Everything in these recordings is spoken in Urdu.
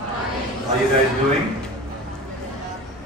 How are you guys doing?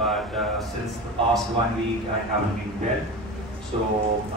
but since the past 1 week I haven't been well, so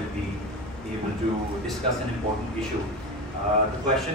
will be able to discuss an important issue. The question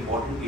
important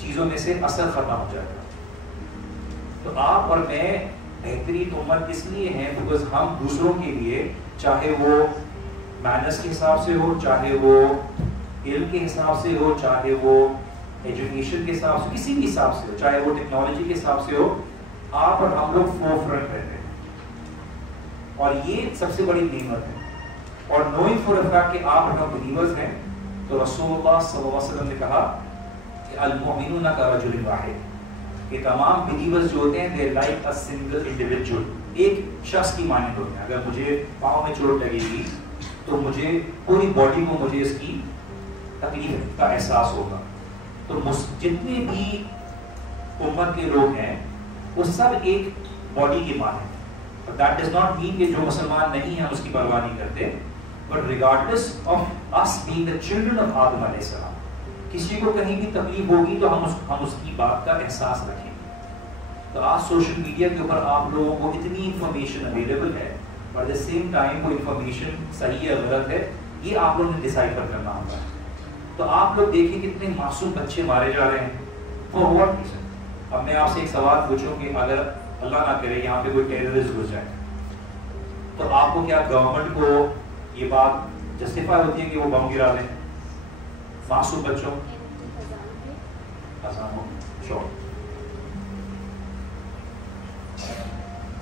چیزوں میں سے اثر ختم ہو جائے گا. تو آپ اور میں بہترین امت اس لیے ہیں بیکاز ہم دوسروں کے لیے, چاہے وہ مینرز کے حساب سے ہو, چاہے وہ علم کے حساب سے ہو, چاہے وہ ایجوکیشن کے حساب سے, کسی بھی حساب سے ہو, چاہے وہ ٹیکنالوجی کے حساب سے ہو, آپ اور ہم لوگ فور فرنٹ رہتے ہیں. اور یہ سب سے بڑی نعمت ہے. اور نوئنگ فور اے فیکٹ کہ آپ اور ہم بلیورز ہیں, تو رسول اللہ صلی اللہ علیہ وسلم نے کہا کہ المؤمنون کرجل واحد, کہ تمام بلیورز جو ہوتے ہیں they like a single individual, ایک شخص کی مانند ہوتے ہیں. اگر مجھے پاؤں میں چوٹ لگے گی تو مجھے پوری باڈی کو مجھے اس کی تکلیف کا احساس ہوگا. تو جتنے بھی امت کے لوگ ہیں وہ سب ایک باڈی کی مانند ہیں. That does not mean کہ جو مسلمان نہیں ہیں اس کی پرواہ نہیں کرتے, but regardless of us being the children of آدم علیہ السلام, کسی کو کہیں بھی تکلیف ہوگی تو ہم اس کی بات کا احساس رکھیں گے. تو آج سوشل میڈیا کے اوپر آپ لوگوں کو اتنی انفارمیشن اویلیبل ہے, اور at the same time وہ انفارمیشن صحیح ہے غلط ہے یہ آپ لوگوں نے ڈیسائڈر کرنا ہوگا. تو آپ لوگ دیکھیں کتنے معصوم بچے مارے جا رہے ہیں for what reason. اب میں آپ سے ایک سوال پوچھوں کہ اگر اللہ نہ کرے یہاں پہ کوئی ٹیررسٹ گھس جائے تو آپ کو کیا گورنمنٹ کو یہ بات جسٹیفائی ہوتی ہے کہ وہ بم گرا دیں معصوم بچوں؟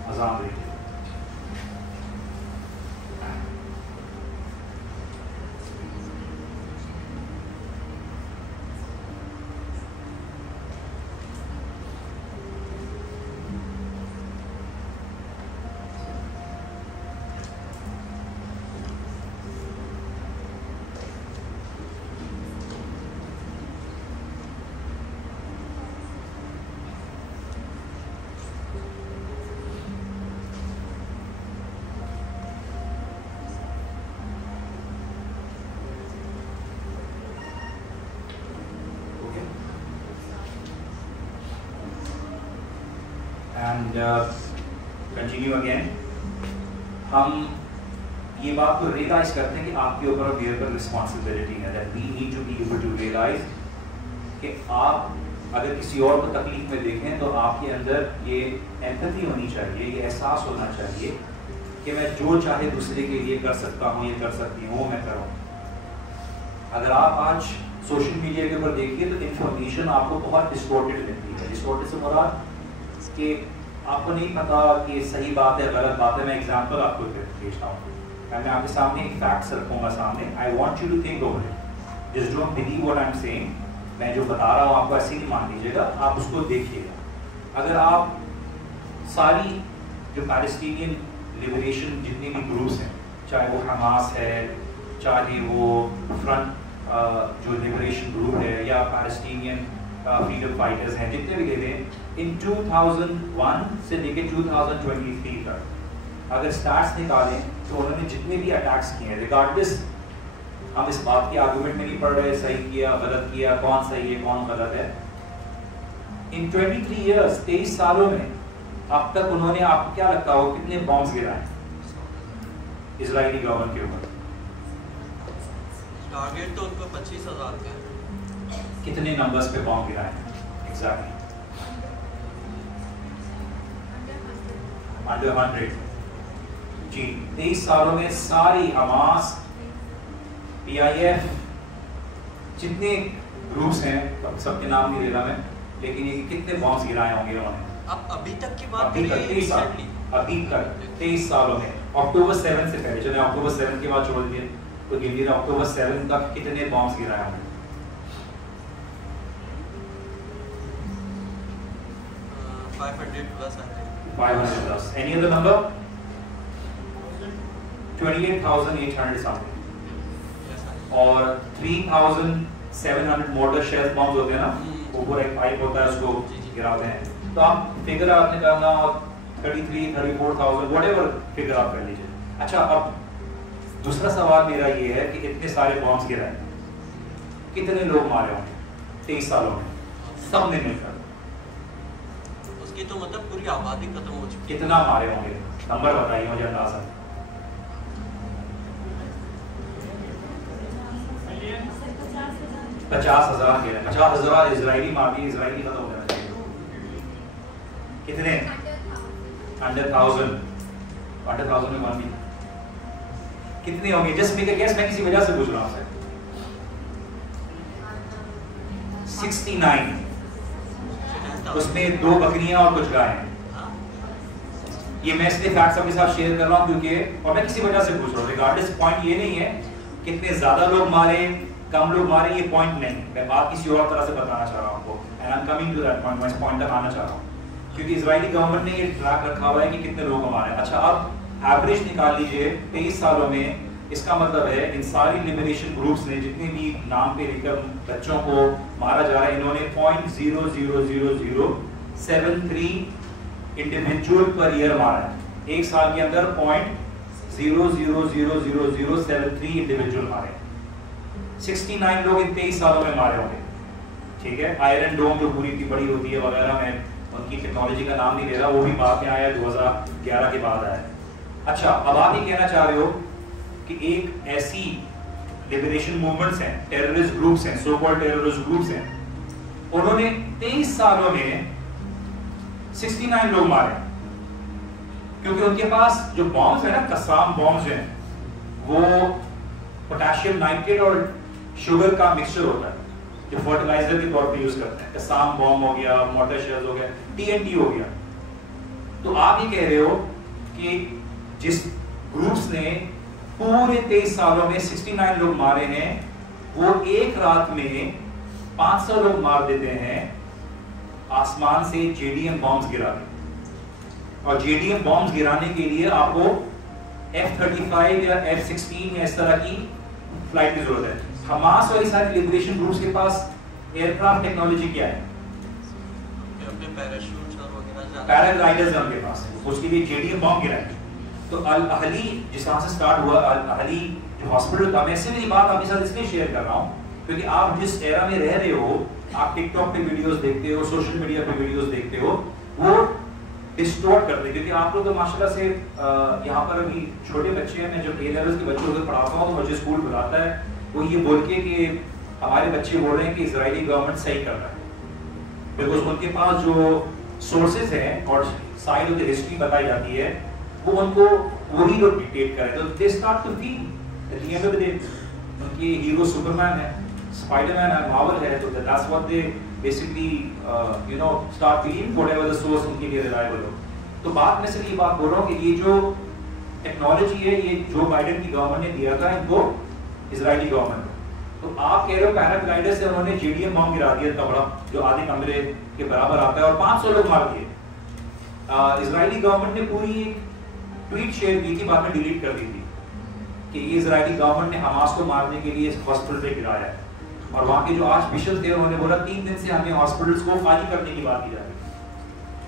اذان دیجیے. And continue again. ہم یہ بات کو ریئلائز کرتے ہیں کہ آپ کے اوپر اور میرے اوپر رسپانسبلٹی ہے, that we need to be able to realize کہ آپ اگر کسی اور کو تکلیف میں دیکھیں تو آپ کے اندر یہ ایمپتھی ہونی چاہیے, یہ احساس ہونا چاہیے کہ میں جو چاہے دوسرے کے لیے کر سکتا ہوں, یہ کر سکتی ہوں, وہ میں کروں. اگر آپ آج سوشل میڈیا کے اوپر دیکھیے تو انفارمیشن آپ کو بہت ڈسٹورٹڈ ملتی ہے. ڈسٹورٹڈ سے مراد کہ آپ کو نہیں پتا کہ صحیح بات ہے غلط بات ہے. میں ایگزامپل آپ کو بھیجتا ہوں, میں آپ کے سامنے ایک فیکٹس رکھوں گا سامنے. I want you to think over it, just don't believe what I am saying. میں جو بتا رہا ہوں آپ کو ایسے نہیں مان لیجیے گا, آپ اس کو دیکھیے گا. اگر آپ ساری جو پیلسٹینین لبریشن جتنے بھی گروپس ہیں, چاہے وہ حماس ہے, چاہے وہ فرنٹ جو لبریشن گروپ ہے, یا پیلسٹینین فریڈم فائٹرز ہیں, جتنے بھی لے لیں, ان 2001 سے لے کے 2023 تک اگر اسٹارٹس نکالیں تو انہوں نے جتنے بھی اٹیکس کیے ہیں, ریگارڈلیس ہم اس بات کی آرگومنٹ میں نہیں پڑھ رہے صحیح کیا غلط کیا, کون صحیح ہے کون غلط ہے. ان 23 ایئرس 23 سالوں میں اب تک انہوں نے, آپ کو کیا لگتا ہو کتنے بامز گرائے اسرائیلی گورنمنٹ کے اوپر؟ ٹارگیٹ تو ان کو 25,000 کا. کتنے نمبرز پہ بام گرائے ایگزیکٹلی؟ 100. جی 23 سالوں میں ساری حماس, پی آئی ایف, جتنے گروپس ہیں سب کے نام نہیں لے رہا میں, لیکن یہ کتنے بامز گرائے ہوں گے انہوں نے ابھی تک کی بات ابھی تک 23 سالوں میں. اکتوبر 7 سے پہلے, چلیں اکتوبر 7 کے بعد چھوڑ دیے تو گنیے اکتوبر 7 تک کتنے بامز گرائے ہوں گے؟ 500 plus. 500 plus. Any other number? 28,800 something. اور 3,700 mortar shells bombs ہوتے ہیں نا, اوپر ایک پائپ ہوتا ہے اس کو گراتے ہیں. تو آپ فگر آپ نے کرنا 33, 34,000 whatever فگر آپ کر لیجیے. اچھا اب دوسرا سوال میرا یہ ہے کہ اتنے سارے بامس گرائے, کتنے لوگ مارے ہوں گے 23 سالوں میں سب نے مل کر؟ اس کی تو مطلب پوری آبادی ختم ہو چکی. کتنا مارے ہوں گے نمبر بتائیے مجھے اندازہ. 50,000 کہہ رہے ہیں. 50,000 اسرائیلی مارکیٹ اسرائیلی ختم ہو جانا چاہیے. کتنے؟ 100,000 میں مان لی کتنے ہوں گے؟ Just make a guess. میں کسی وجہ سے پوچھ رہا ہوں سر. 69. اس میں 2 بکریاں اور کچھ گائیں. یہ میں اس لیے فیکٹس آپ کے ساتھ شیئر کر رہا ہوں کیونکہ، اور میں کسی وجہ سے پوچھ رہا ہوں. ریگارڈلس پوائنٹ یہ نہیں ہے کتنے زیادہ لوگ مارے کم لوگ مارے، یہ پوائنٹ نہیں. میں بات کسی اور طرح سے بتانا چاہ رہا ہوں آپ کو. And I am coming to that point. میں اس پوائنٹ تک آنا چاہ رہا ہوں کیونکہ اسرائیلی گورنمنٹ نے یہ ٹریک رکھا ہوا ہے کہ کتنے لوگ مارے. اچھا اب ایوریج نکال لیجئے 23 سالوں میں. اس کا مطلب ہے ان ساری لبریشن گروپس نے جتنے بھی نام پہ لے کر بچوں کو مارا جا رہا ہے، انہوں نے 0.00073 انڈیویجول پر ایئر مارا ہے. ایک سال کے اندر 0.0000073 انڈیویجول مارے. 69 لوگ ان 23 سالوں میں مارے ہوں گے. ٹھیک ہے. آئرن ڈوم جو پوری اتنی بڑی ہوتی ہے وغیرہ، میں ان کی ٹیکنالوجی کا نام نہیں لے رہا، وہ بھی بعد میں آیا ہے، 2011 کے بعد آیا ہے. اچھا اب آپ یہ کہنا چاہ رہے ہو کہ ایک ایسی لبریشن موومنٹس ہیں، ٹیررسٹ گروپس ہیں، سو کالڈ ٹیررسٹ گروپس ہیں، انہوں نے 23 سالوں میں 69 لوگ مارے کیونکہ ان کے پاس جو بامز ہیں نا، قسام بامز ہیں، وہ پوٹاشیم نائٹریٹ اور شوگر کا مکسچر ہوتا ہے جو فرٹیلائزر کے طور پہ یوز کرتے ہیں. قسام بام ہو گیا، مورٹر شیلز ہو گیا، TNT ہو گیا. تو آپ یہ کہہ رہے ہو کہ جس گروپس نے پورے 23 سالوں میں 69 لوگ مارے ہیں، وہ ایک رات میں 500 لوگ مار دیتے ہیں آسمان سے JDM بامز گرا کے. اور JDM بامز گرانے کے لیے آپ کو F-35 یا F-16 یا اس طرح کی فلائٹ کی ضرورت ہے. حماس اور اس سارے لبریشن گروپس کے پاس ایئر کرافٹ ٹیکنالوجی کیا ہے؟ پیراگلائڈرز ہیں ان کے پاس. اس کے لیے JDM بام گرا ہے. تو الاہلی جس طرح سے سٹارٹ ہوا، الاہلی جو ہاسپٹل تھا، میں سے یہ بات آپ کے ساتھ اس لیے شیئر کر رہا ہوں کیونکہ آپ جس ایرا میں رہ رہے ہو، آپ ٹک ٹاک پہ ویڈیوز دیکھتے ہو، سوشل میڈیا پہ ویڈیوز دیکھتے ہو، وہ ڈسٹورٹ کرتے ہیں. کیونکہ آپ لوگ تو ماشاءاللہ سے یہاں پر ابھی چھوٹے بچے ہیں. میں جب A لیولز کے بچوں کو پڑھاتا ہوں تو مجھے اسکول بلاتا ہے، وہ یہ بول کے کہ ہمارے بچے بول رہے ہیں کہ اسرائیلی گورنمنٹ صحیح کر رہا ہے، بیکاز ان کے پاس جو سورسز ہیں اور سائڈ آف دی ہسٹری بتائی جاتی ہے وہ ان کو وہی لوگ ڈکٹیٹ کریں. تو they start to feel at the end of the day ان کی ہیرو سپرمین ہے، اسپائڈر مین ہے، مارول ہے. تو that's what they basically you know start feeling whatever the source ان کے لیے ریلائبل ہو. تو بات میں صرف یہ بات بول رہا ہوں کہ یہ جو ٹیکنالوجی ہے یہ جو بائیڈن کی گورنمنٹ نے دیا تھا ان کو، اسرائیلی گورنمنٹ. تو آپ کہہ رہے ہو پیراگلائڈر سے انہوں نے JDM بام گرا دیا اتنا بڑا جو آدھے کمرے کے برابر آتا ہے اور 500 لوگ مار دیے. اسرائیلی گورنمنٹ نے پوری ایک ٹویٹ شیئر کی تھی، بعد میں ڈیلیٹ کر دی تھی کہ یہ اسرائیلی گورنمنٹ نے حماس کو مارنے کے لیے اس ہاسپٹل پہ گرایا ہے. اور وہاں کے جو آرچ بشپ تھے انہوں نے بولا 3 دن سے ہمیں ہاسپٹلس کو خالی کرنے کی بات کی جا رہی ہے.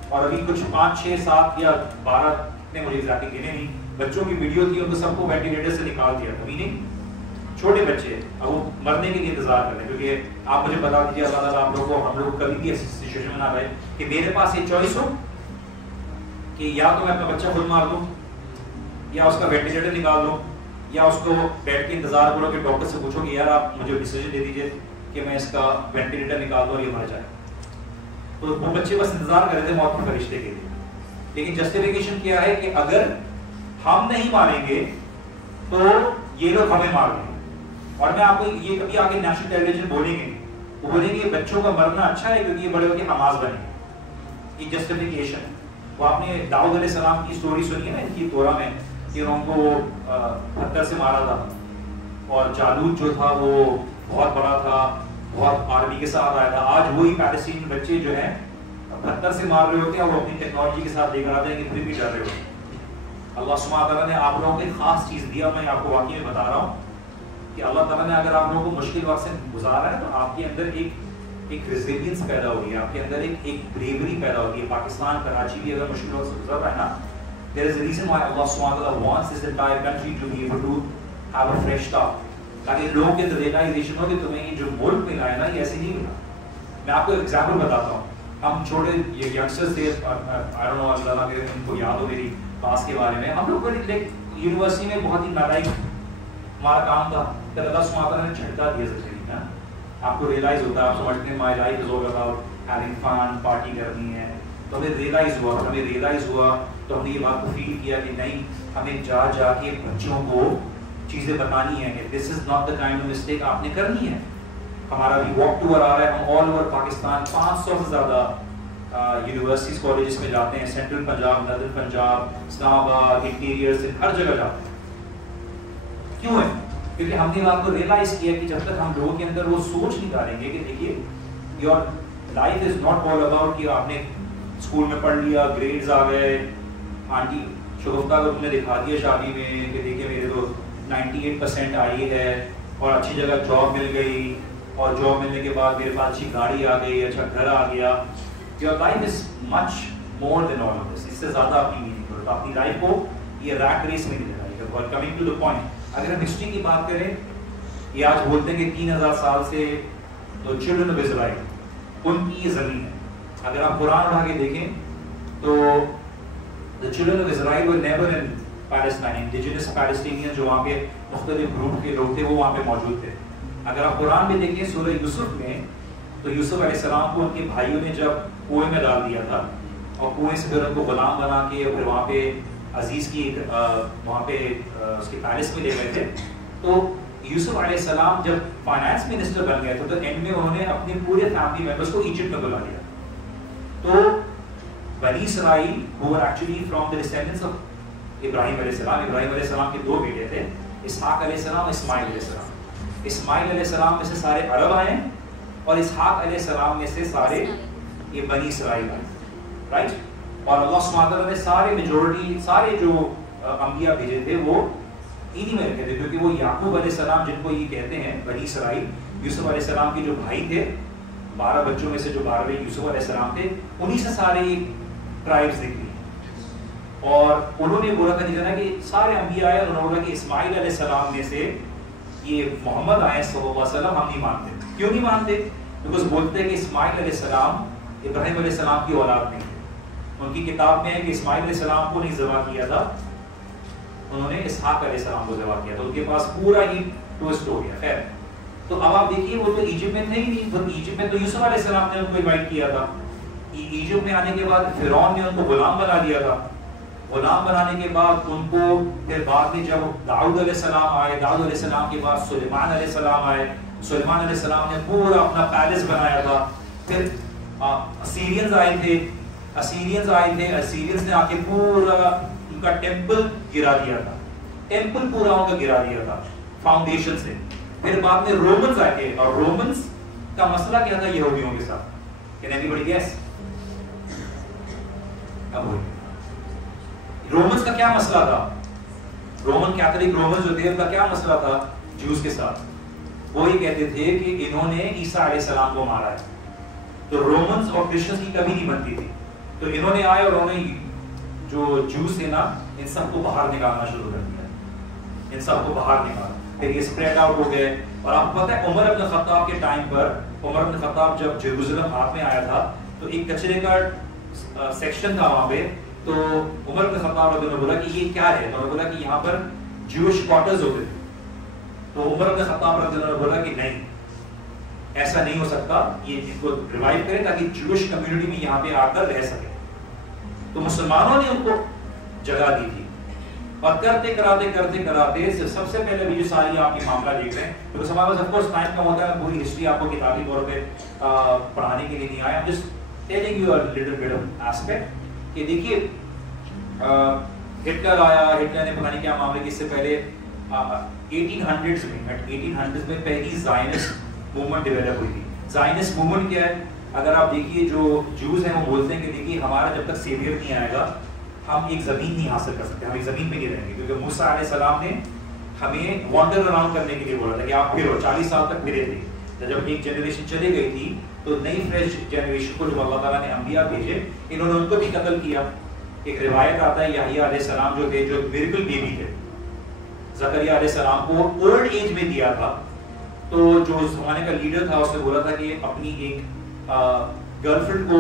اور ابھی کچھ 5 6 7 یا 12 نے مجھے ایگزیکٹلی گنے نہیں بچوں کی ویڈیو تھی، ان کو سب کو وینٹیلیٹر سے نکال دیا تھا. میننگ چھوٹے بچے اب وہ مرنے کے لیے انتظار کر رہے ہیں. کیونکہ آپ مجھے بتا دیجیے اللہ تعالیٰ آپ لوگوں کو، ہم لوگ کبھی بھی ایسی سچویشن میں نہ رہے کہ میرے پاس یہ چوائس ہو کہ یا تو میں اپنا بچہ خود مار دوں، یا اس کا وینٹیلیٹر نکال دوں، یا اس کو بیٹھ کے انتظار کرو کہ ڈاکٹر سے پوچھو کہ یار آپ مجھے ڈیسیجن دے دیجیے کہ میں اس کا وینٹیلیٹر نکال دوں اور یہ مر جائے. تو وہ بچے بس انتظار کر رہے تھے موت کے فرشتے کے لیے. لیکن جسٹیفیکیشن کیا ہے کہ اگر ہم نہیں ماریں گے تو یہ لوگ ہمیں مار دیں گے. اور میں آپ کو یہ کبھی آگے نیشنل ٹیلی ویژن بولیں گے، وہ بولیں گے بچوں کا مرنا اچھا ہے کیونکہ یہ بڑے ہو کے حماس بنے گے. یہ جسٹیفیکیشن. وہ آپ نے داؤد علیہ السلام کی سٹوری سنی ہے نا ان کی تورا میں کہ ان کو پتھر سے مارا تھا، اور جالوت جو تھا وہ بہت بڑا تھا، بہت آرمی کے ساتھ آیا تھا. آج وہی پیلسٹین بچے جو ہیں پتھر سے مار رہے ہوتے ہیں، وہ اپنی ٹیکنالوجی کے ساتھ لے کر آتے ہیں کہ پھر بھی ڈر رہے ہوتے ہیں. اللہ سبحانہ تعالیٰ نے آپ لوگوں کو ایک خاص چیز دیا. میں آپ کو واقعی میں بتا رہا ہوں کہ اللہ تعالیٰ نے اگر آپ لوگوں کو مشکل وقت سے گزارا ہے تو آپ کے اندر ایک ریزیلینس پیدا ہوگی، آپ کے اندر ایک بریوری پیدا ہوگی. پاکستان کراچی بھی اگر مشکل وقت سے گزر رہا ہے نا، there is a reason why Allah subhanahu wa ta'ala wants this entire country to be able to have a fresh start. تاکہ لوگوں کے ریئلائزیشن ہو کہ تمہیں یہ جو ملک ملا ہے نا یہ ایسے نہیں ملا. میں آپ کو ایگزامپل بتاتا ہوں. ہم چھوٹے ینگسٹرز تھے، I don't know اللہ اگر ان کو یاد ہو میری پاس کے بارے میں، ہم لوگ یونیورسٹی میں بہت ہی نالائق ہمارا کام تھا. پھر اللہ سبحانہ وتعالیٰ نے جھٹکا دیا زندگی میں. آپ کو ریئلائز ہوتا ہے, آپ سمجھتے ہیں my life is all about having fun, party کرنی ہے. تو ہمیں ریئلائز ہوا تو ہم نے یہ بات کو فیل کیا کہ نہیں, ہمیں جا جا کے بچوں کو چیزیں بتانی ہے کہ this is not the kind of mistake آپ نے کرنی ہے. ہمارا بھی واک ٹور آ رہا ہے, ہم آل اوور پاکستان 500 سے زیادہ یونیورسٹیز کالجز میں جاتے ہیں, سینٹرل پنجاب, نردن پنجاب, اسلام آباد, انٹیریئر سے ہر جگہ جاتے ہیں. کیوں ہے؟ کیونکہ ہم نے بات کو ریئلائز کیا کہ جب تک ہم لوگوں کے اندر وہ سوچ نہیں ڈالیں گے کہ دیکھیے your life is not all about کہ آپ نے اسکول میں پڑھ لیا, گریڈز آ گئے, آنٹی شگفتہ کو تم نے دکھا دیا شادی میں کہ دیکھیے میرے تو 98% آئی ہے اور اچھی جگہ جاب مل گئی, اور جاب ملنے کے بعد میرے پاس اچھی گاڑی آ گئی, اچھا گھر آ گیا. Your life is much more than all of this. اس سے زیادہ اپنی میننگ کرو. اپنی لائف کو یہ ریٹ ریس میں نہیں لگائیے گا. کمنگ ٹو دا پوائنٹ, اگر ہم ہسٹری کی بات کریں, یہ آج بولتے ہیں کہ 3000 سال سے جو چلڈرن آف اسرائیل ان کی یہ زمین ہے. اگر آپ قرآن اٹھا کے دیکھیں تو the children of Israel were never in Palestine. Indigenous Palestinians جو وہاں پہ مختلف گروپ کے لوگ تھے وہ وہاں پہ موجود تھے. اگر آپ قرآن میں دیکھیں سورہ یوسف میں, تو یوسف علیہ السلام کو ان کے بھائیوں نے جب کنویں میں ڈال دیا تھا اور کنویں سے پھر ان کو غلام بنا کے پھر وہاں پہ عزیز کی وہاں پہ اس کے پیلس میں لے گئے تھے, تو یوسف علیہ السلام جب فائنانس منسٹر بن گئے تھے تو اینڈ میں انہوں نے اپنے پورے فیملی ممبرس کو ایجپٹ میں بلا لیا. تو بنی اسرائیل who were actually from the descendants of ابراہیم علیہ السلام. ابراہیم علیہ السلام کے 2 بیٹے تھے, اسحاق علیہ السلام, اسماعیل علیہ السلام. اسماعیل علیہ السلام میں سے سارے عرب آئے اور اسحاق علیہ السلام میں سے سارے یہ بنی اسرائیل آئے, رائٹ. اور اللہ سبحانہ وتعالیٰ نے سارے میجورٹی سارے جو انبیاء بھیجے تھے وہ انہی میں رکھے تھے, کیونکہ وہ یعقوب علیہ السلام جن کو یہ کہتے ہیں بنی اسرائیل, یوسف علیہ السلام کے جو بھائی تھے 12 بچوں میں سے جو 12ویں یوسف علیہ السلام تھے, انہی سے سارے ٹرائبس نکلی. اور انہوں نے بولا تھا جتنا کہ سارے انبیاء آئے, انہوں نے بولا کہ اسماعیل علیہ السلام میں سے یہ محمد آئے صلی اللہ علیہ وسلم ہم نہیں مانتے. کیوں نہیں مانتے؟ بیکاز بولتے ہیں کہ اسماعیل علیہ السلام ابراہیم علیہ السلام کی اولاد نہیں تھے. ان کی کتاب میں ہے کہ اسماعیل علیہ السلام کو نہیں ذبح کیا تھا, انہوں نے اسحاق علیہ السلام کو ذبح کیا تھا. ان کے پاس پورا ہی ٹوسٹ ہو گیا. خیر, تو اب آپ دیکھیے وہ تو ایجپٹ میں تھے ہی نہیں. ایجپٹ میں تو یوسف علیہ السلام نے ان کو انوائٹ کیا تھا. ایجپٹ میں آنے کے بعد فرعون نے ان کو غلام بنا دیا تھا. غلام بنانے کے بعد ان کو پھر بعد میں جب داؤد علیہ السلام آئے, داؤد علیہ السلام کے بعد سلیمان علیہ السلام آئے, سلیمان علیہ السلام نے پورا اپنا پیلس بنایا تھا. پھر اسیرینز آئے تھے, اسیرینز نے آ کے پورا ان کا ٹیمپل گرا دیا تھا. ٹیمپل پورا ان کا گرا دیا تھا فاؤنڈیشن سے. پھر بعد میں رومنز آئے تھے, اور رومنز کا مسئلہ کیا تھا یہودیوں کے ساتھ؟ Can anybody guess? Romans کا کیا مسئلہ تھا؟ رومن کیتھولک رومنز جو تھے ان کا کیا مسئلہ تھا جوز کے ساتھ؟ وہ یہ کہتے تھے کہ انہوں نے عیسیٰ علیہ السلام کو مارا ہے. تو رومنز اور کرسچنز کی کبھی نہیں بنتی تھی. تو انہوں نے آئے اور انہوں نے جو جوز تھے نا ان سب کو باہر نکالنا شروع کر دیا, ان سب کو باہر نکالا. پھر یہ اسپریڈ آؤٹ ہو گئے. اور آپ کو پتہ ہے عمر بن خطاب کے ٹائم پر, عمر بن خطاب جب جیروسلم ہاتھ میں آیا تھا تو ایک کچرے کا سیکشن تھا وہاں پہ. تو عمر بن خطاب رضی اللہ عنہ نے بولا کہ یہ کیا ہے؟ تو انہوں نے بولا کہ یہاں پر جوش کوارٹرز ہوتے تھے. تو عمر بن خطاب رضی اللہ عنہ نے بولا کہ نہیں, ایسا نہیں ہو سکتا, یہ ان کو ریوائیو کریں تاکہ جوش کمیونٹی میں یہاں پہ آ کر رہ سکے. تو مسلمانوں نے ان کو جگہ دی تھی. اور کرتے کراتے سب سے پہلے بھی جو ساری آپ یہ معاملہ دیکھ رہے ہیں, کیونکہ ہمارے پاس آف کورس ٹائم کم ہوتا ہے, پوری ہسٹری آپ کو کتابی طور پہ پڑھانے کے لیے نہیں آیا. Just telling you a little bit of aspect کہ دیکھیے ہٹلر آیا, ہٹلر نے پتہ نہیں کیا معاملے, کہ اس سے پہلے 1800s میں پہلی زائنسٹ موومنٹ ڈیولپ ہوئی تھی. زائنسٹ موومنٹ کیا ہے؟ اگر آپ دیکھیے جو جوز ہیں وہ بولتے ہیں کہ دیکھیے ہمارا جب تک سیویئر نہیں آئے گا ہم ایک زمین نہیں حاصل کر سکتے, ہم ایک زمین پہ نہیں رہیں گے. کیونکہ موسیٰ علیہ السلام نے ہمیں وانڈر اراؤنڈ کرنے کے لیے بولا تھا کہ آپ پھرو, 40 سال تک پھرے تھے. جب ایک جنریشن چلی گئی تھی تو نئی فریش جنریشن کو جب اللہ تعالیٰ نے انبیاء بھیجے, انہوں نے ان کو بھی قتل کیا. ایک روایت آتا ہے یحییٰ علیہ السلام جو تھے, جو میریکل بیبی تھے, زکریا علیہ السلام کو اولڈ ایج میں دیا تھا. تو جو اس زمانے کا لیڈر تھا اس نے بولا تھا کہ اپنی ایک گرل فرینڈ کو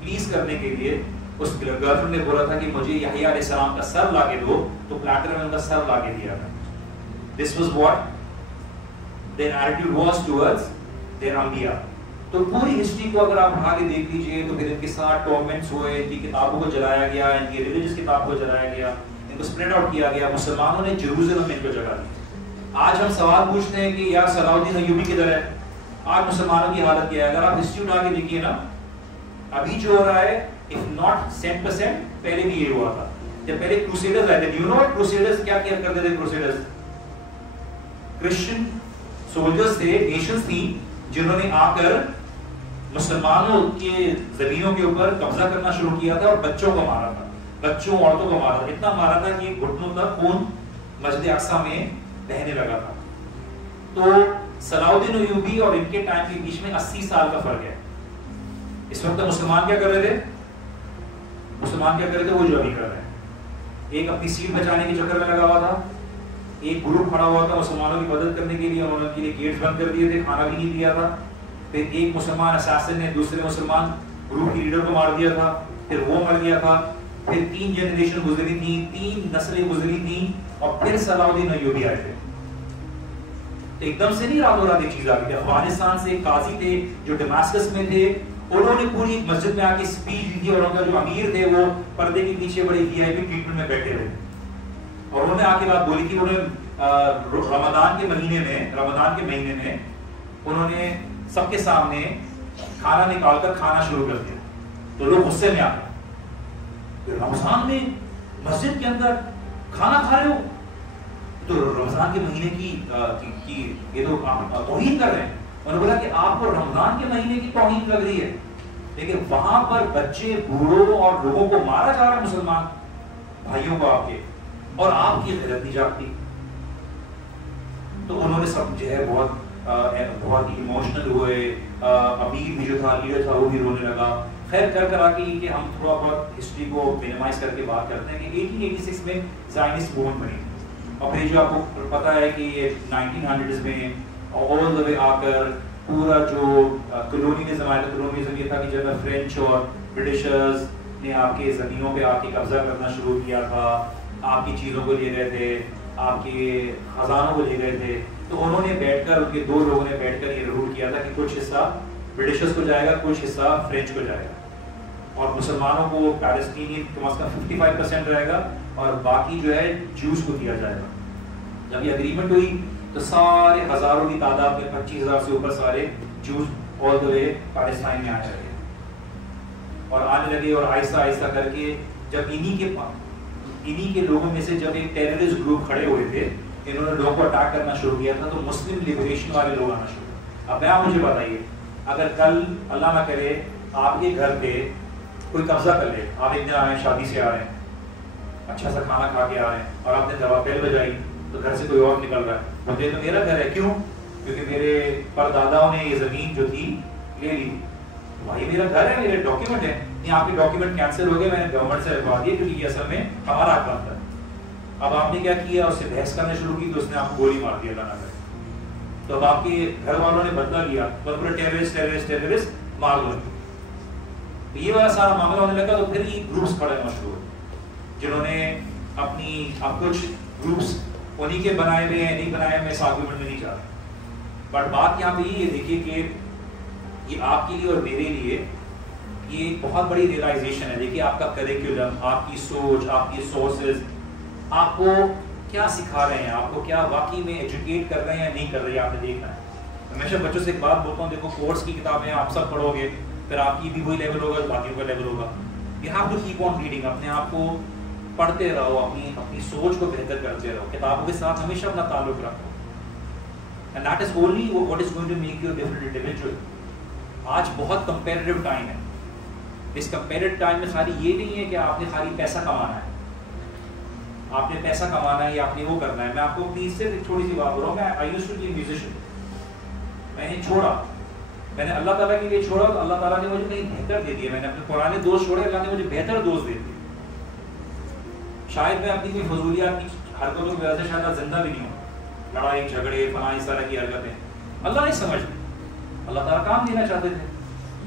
پلیز کرنے کے لیے اس گرل فرینڈ نے بولا تھا کہ مجھے یحییٰ علیہ السلام کا سر لا کے دو, تو پلیٹر میں ان کا سر لا کے دیا تھا. This was what their attitude was towards their انبیاء. تو پوری ہسٹری کو اگر آپ اٹھا کے دیکھ لیجیے تو پھر ان کے ساتھ ٹورمنٹس ہوئے, ان کی کتابوں کو جلایا گیا, ان کی ریلیجس کتاب کو جلایا گیا, ان کو اسپریڈ آؤٹ کیا گیا. مسلمانوں نے جیروزلم میں ان کو جگہ دی. آج ہم سوال پوچھتے ہیں کہ یار صلاح الدین ایوبی کدھر ہے؟ آج مسلمانوں کی حالت کیا ہے؟ اگر آپ ہسٹری اٹھا کے دیکھیے نا, ابھی جو ہو رہا ہے if not 100% پہلے بھی یہ ہوا تھا. جب پہلے کروسیڈرز آئے تھے, you know کروسیڈرز کیا کیا کرتے تھے؟ کروسیڈرز کرسچن سولجرز تھے, نیشنز تھیں جنہوں نے آ کر مسلمانوں کے زمینوں کے اوپر قبضہ کرنا شروع کیا تھا اور بچوں کو مارا تھا, بچوں عورتوں کو مارا تھا. اتنا مارا تھا کہ گھٹنوں تک خون مسجد اقصیٰ میں بہنے لگا تھا. تو صلاح الدین ایوبی اور ان کے ٹائم کے بیچ میں 80 سال کا فرق ہے. اس وقت مسلمان کیا کر رہے تھے؟ مسلمان کیا کر رہے تھے؟ وہ جو ابھی کر رہے ہیں. ایک اپنی سیٹ بچانے کے چکر میں لگا ہوا تھا, ایک گروپ کھڑا ہوا تھا مسلمانوں کی مدد کرنے کے لیے, انہوں نے ان کے لیے گیٹس بند کر دیے تھے, کھانا بھی نہیں دیا تھا. پھر ایک مسلمان اساسن نے دوسرے مسلمان گروپ کی لیڈر کو مار دیا تھا, پھر وہ مر گیا تھا. پھر 3 جنریشن گزری تھیں, 3 نسلیں گزری تھیں, اور پھر صلاح الدین ایوبی آئے تھے. ایک دم سے نہیں راتوں رات ایک چیز آ گئی تھی. افغانستان سے ایک قاضی تھے جو ڈماسکس میں تھے, انہوں نے پوری ایک مسجد میں آ کے اسپیچ دی تھی, اور ان کا جو امیر تھے وہ پردے کے پیچھے بڑے وی آئی پی ٹریٹمنٹ میں بیٹھے ہوئے, اور انہوں نے آ کے بات بولی تھی. انہوں نے رمضان کے مہینے میں انہوں نے سب کے سامنے کھانا نکال کر کھانا شروع کر دیا. تو لوگ غصے میں آ گئے, رمضان میں مسجد کے اندر کھانا کھا رہے ہو, تو رمضان کے مہینے کی یہ تو توہین کر رہے ہیں. انہوں نے بولا کہ آپ کو رمضان کے مہینے کی توہین لگ رہی ہے, لیکن وہاں پر بچے, بوڑھوں اور لوگوں کو مارا جا رہا ہے, مسلمان بھائیوں کو آپ کے, اور آپ کی غیرت نہیں جاگتی. تو انہوں نے سب جو ہے بہت ایموشنل ہوئے. امیر بھی جو تھا, لیڈر تھا, وہ بھی رونے لگا. خیر کر آ کے کہ ہم تھوڑا بہت ہسٹری کو مینیمائز کر کے بات کرتے ہیں کہ 1886 میں زائنسٹ موومنٹ بنی, اور پھر جو آپ کو پتا ہے کہ یہ 1900s میں آل دا وے آ کر پورا جو کلونیزم آیا تھا. کلونیزم یہ تھا کہ جب فرینچ اور برٹشرز نے آپ کے زمینوں پہ آ کے قبضہ کرنا شروع کیا تھا, آپ کی چیزوں کو لے گئے تھے, آپ کے خزانوں کو لے گئے تھے, تو انہوں نے بیٹھ کر, ان کے 2 لوگوں نے بیٹھ کر یہ رول کیا تھا کہ کچھ حصہ برٹشرز کو جائے گا, کچھ حصہ فرینچ کو جائے گا, اور مسلمانوں کو پیلسٹینین کم از کم 55% رہے گا, اور باقی جو ہے جوز کو دیا جائے گا. جب یہ اگریمنٹ ہوئی تو سارے ہزاروں کی تعداد میں 25,000 سے اوپر سارے جوز آل دا وے پاکستان میں آنے لگے, اور آنے لگے, اور آہستہ آہستہ کر کے جب انہی کے لوگوں میں سے جب ایک ٹیررسٹ گروپ کھڑے ہوئے تھے, انہوں نے لوگوں کو اٹیک کرنا شروع کیا تھا, تو مسلم لبریشن والے لوگ آنا شروع ہوئے. اب آپ مجھے بتائیے, اگر کل اللہ نہ کرے آپ کے گھر پہ کوئی قبضہ کر لے, آپ ایک دن آ رہے ہیں, شادی سے آ رہے ہیں, اچھا سا کھانا کھا کے آ رہے ہیں, اور آپ نے دوا بیل بجائی تو گھر سے کوئی اور نکل رہا ہے, مجھے تو میرا گھر ہے, کیوں؟ کیونکہ میرے پرداداؤں نے یہ زمین جو تھی لے لی. بھائی میرا گھر ہے, میرے ڈاکیومنٹ ہیں. نہیں, آپ کے ڈاکیومنٹ کینسل ہو گئے, میں نے گورنمنٹ سے لگوا دیے, کیونکہ یہ اصل میں ہمارا حق بنتا ہے. اب آپ نے کیا کیا, اس سے بحث کرنا شروع کی, تو اس نے آپ کو گولی مار دیا اللہ نہ کرے. تو اب آپ کے گھر والوں نے بدلا لیا, تو پورے ٹیررسٹ مار دو. یہ والا سارا معاملہ ہونے لگا, تو پھر یہ گروپس کھڑے ہونا شروع ہوئے, جنہوں نے اپنی, اب کچھ گروپس انہی کے بنائے ہوئے ہیں, نہیں بنائے ہوئے, اس آرگومنٹ میں نہیں جا رہے. بٹ بات یہاں پہ یہ دیکھیے کہ یہ آپ کے لیے اور میرے لیے یہ بہت بڑی ریئلائزیشن ہے. دیکھیے آپ کا کریکولم, آپ کی سوچ, آپ کی سورسز آپ کو کیا سکھا رہے ہیں, آپ کو کیا واقعی میں ایجوکیٹ کر رہے ہیں یا نہیں کر رہے ہیں, آپ نے دیکھنا ہے. ہمیشہ بچوں سے ایک بات بولتا ہوں, دیکھو کورس کی کتابیں آپ سب پڑھو گے, پھر آپ کی بھی وہی لیول ہوگا جو باقیوں کا لیول ہوگا. You have to keep on reading, اپنے آپ کو پڑھتے رہو, اپنی سوچ کو بہتر کرتے رہو, کتابوں کے ساتھ ہمیشہ اپنا تعلق رکھو. And that is only what is going to make you a different individual. آج بہت کمپیریٹیو ٹائم ہے. اس کمپیریٹیو ٹائم میں خالی یہ نہیں ہے کہ آپ نے خالی پیسہ کمانا ہے, آپ نے پیسہ کمانا ہے یا آپ نے وہ کرنا ہے. میں آپ کو اپنی سے ایک چھوٹی سی بات بول رہا ہوں. میں I used to be a musician, میں نے چھوڑا, میں نے اللہ تعالیٰ کے لیے چھوڑا, تو اللہ تعالیٰ نے مجھے کہیں بہتر دے دیا. میں نے اپنے پرانے دوست چھوڑے, اللہ نے مجھے بہتر دوست دے دیے. شاید میں اپنی کوئی فضولیات کی حرکتوں کی وجہ سے شاید زندہ بھی نہیں ہوں, لڑائی جھگڑے فلاں اس طرح کی حرکتیں اللہ نہیں سمجھ, اللہ تعالیٰ کام دینا چاہتے تھے.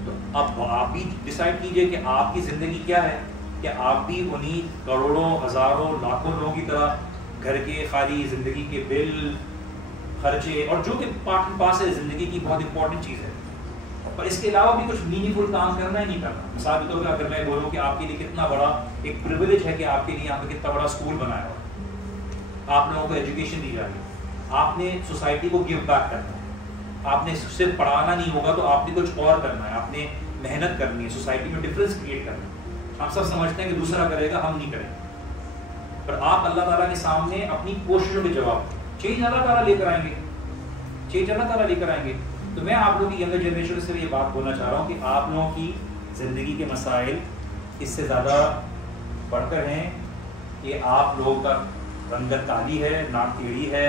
تو اب آپ بھی ڈیسائیڈ کیجئے کہ آپ کی زندگی کیا ہے, کہ آپ بھی انہی کروڑوں, ہزاروں, لاکھوں لوگوں کی طرح گھر کے خالی زندگی کے بل, خرچے اور جو کہ پارٹ اینڈ پاس ہے زندگی کی بہت امپورٹنٹ چیز ہے، اور اس کے علاوہ بھی کچھ میننگ فل کام کرنا ہی نہیں کرنا. مثال کے طور پہ اگر میں بولوں کہ آپ کے لیے کتنا بڑا ایک پریویلیج ہے کہ آپ کے لیے یہاں پہ کتنا بڑا اسکول بنایا ہوا، آپ لوگوں کو ایجوکیشن دی جا رہی ہے، آپ نے سوسائٹی کو گیو بیک کرنا ہے، آپ نے صرف پڑھانا نہیں ہوگا تو آپ نے کچھ اور کرنا ہے، آپ نے محنت کرنی ہے، سوسائٹی میں ڈفرینس کریٹ کرنا ہے. ہم سب سمجھتے ہیں کہ دوسرا کرے گا، ہم نہیں کریں گے، پر آپ اللہ تعالیٰ کے سامنے اپنی کوششوں کے جواب چینج اللہ تعالیٰ لے کر آئیں گے، چینج اللہ تعالیٰ لے کر آئیں گے. تو میں آپ لوگوں کی ینگر جنریشن سے یہ بات بولنا چاہ رہا ہوں کہ آپ لوگوں کی زندگی کے مسائل اس سے زیادہ بڑھ کر ہیں کہ آپ لوگوں کا رنگت کالی ہے، ناک ٹیڑھی ہے،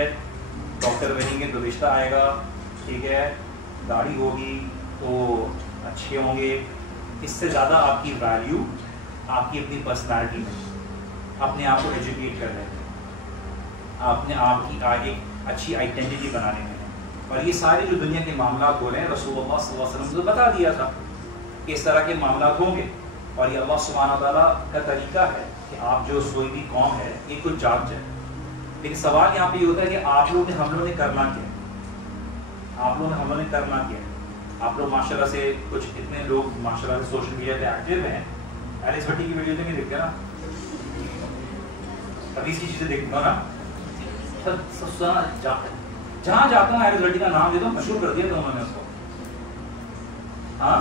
ڈاکٹر بنیں گے تو رشتہ آئے گا، ٹھیک ہے، گاڑی ہوگی تو اچھے ہوں گے. اس سے زیادہ آپ کی ویلیو آپ کی اپنی پرسنالٹی میں، اپنے آپ کو ایجوکیٹ کرنے میں، اپنے آپ کی ایک اچھی آئیڈینٹی بنانے میں. اور یہ سارے جو دنیا کے معاملات ہو رہے ہیں رسول اللہ صلی اللہ علیہ وسلم نے بتا دیا تھا کہ اس طرح کے معاملات ہوں گے، اور یہ اللہ سبحانہ تعالیٰ کا طریقہ ہے کہ آپ جو کوئی بھی قوم ہے یہ کچھ جاگ جائے. لیکن سوال یہاں پہ یہ ہوتا ہے کہ آپ لوگوں نے ہم لوگوں نے کرنا کیا، آپ لوگوں نے ہم لوگوں نے کرنا کیا. آپ لوگ ماشاء اللہ سے کچھ اتنے لوگ ماشاء اللہ سے سوشل میڈیا پہ ایکٹیو ہیں. ایلس بھٹی کی ویڈیو نہیں دیکھتے نا، ابھی اسی چیزیں دیکھتا ہوں نا، جہاں جاتا ہوں ایلس بھٹی کا نام دیتا ہوں، مشہور کر دیا تھا انہوں نے اس کو. ہاں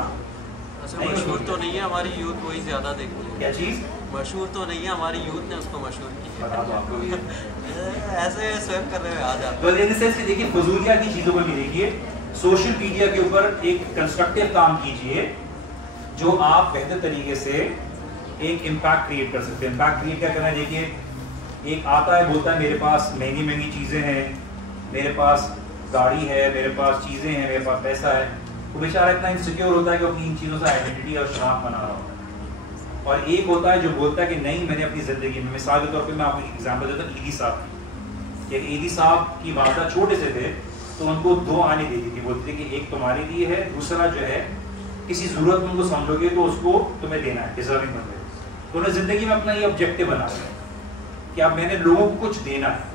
مشہور تو نہیں ہے، ہماری یوتھ وہی زیادہ دیکھتی ہے. کیا چیز مشہور تو نہیں ہے، ہماری یوتھ نے اس کو مشہور کیا. بتا دو آپ کو ایسے سویپ کرنے میں آ جاتا ہے. دیکھیے فضولیات کی چیزوں کو نہیں دیکھیے، سوشل میڈیا کے اوپر ایک کنسٹرکٹیو کام کیجئے جو آپ بہتر طریقے سے ایک امپیکٹ کریٹ کر سکتے ہیں. امپیکٹ کریٹ کیا کرنا ہے؟ دیکھیے ایک آتا ہے بولتا ہے میرے پاس مہنگی مہنگی چیزیں ہیں، میرے پاس گاڑی ہے، میرے پاس چیزیں ہیں، میرے پاس پیسہ ہے. وہ بیچارہ اتنا انسیکیور ہوتا ہے کہ اپنی ان چیزوں سے آئیڈینٹی اور شناخت بنا رہا ہوتا ہے. اور ایک ہوتا ہے جو بولتا ہے کہ نہیں میں نے اپنی زندگی میں، مثال کے طور پہ میں آپ کو ایک ایگزامپل دیتا ہوں ایدی صاحب کی. کہ ایدی صاحب کی والدہ چھوٹے سے تھے تو ان کو 2 آنے دیتی تھی، بولتی تھی کہ ایک تمہارے لیے ہے، دوسرا جو ہے کسی ضرورت مند کو سمجھو گے تو اس کو تمہیں دینا ہے، ڈیزرونگ بندے. تو انہوں نے زندگی میں اپنا یہ آبجیکٹو بنا لیا کہ اب میں نے لوگوں کو کچھ دینا ہے.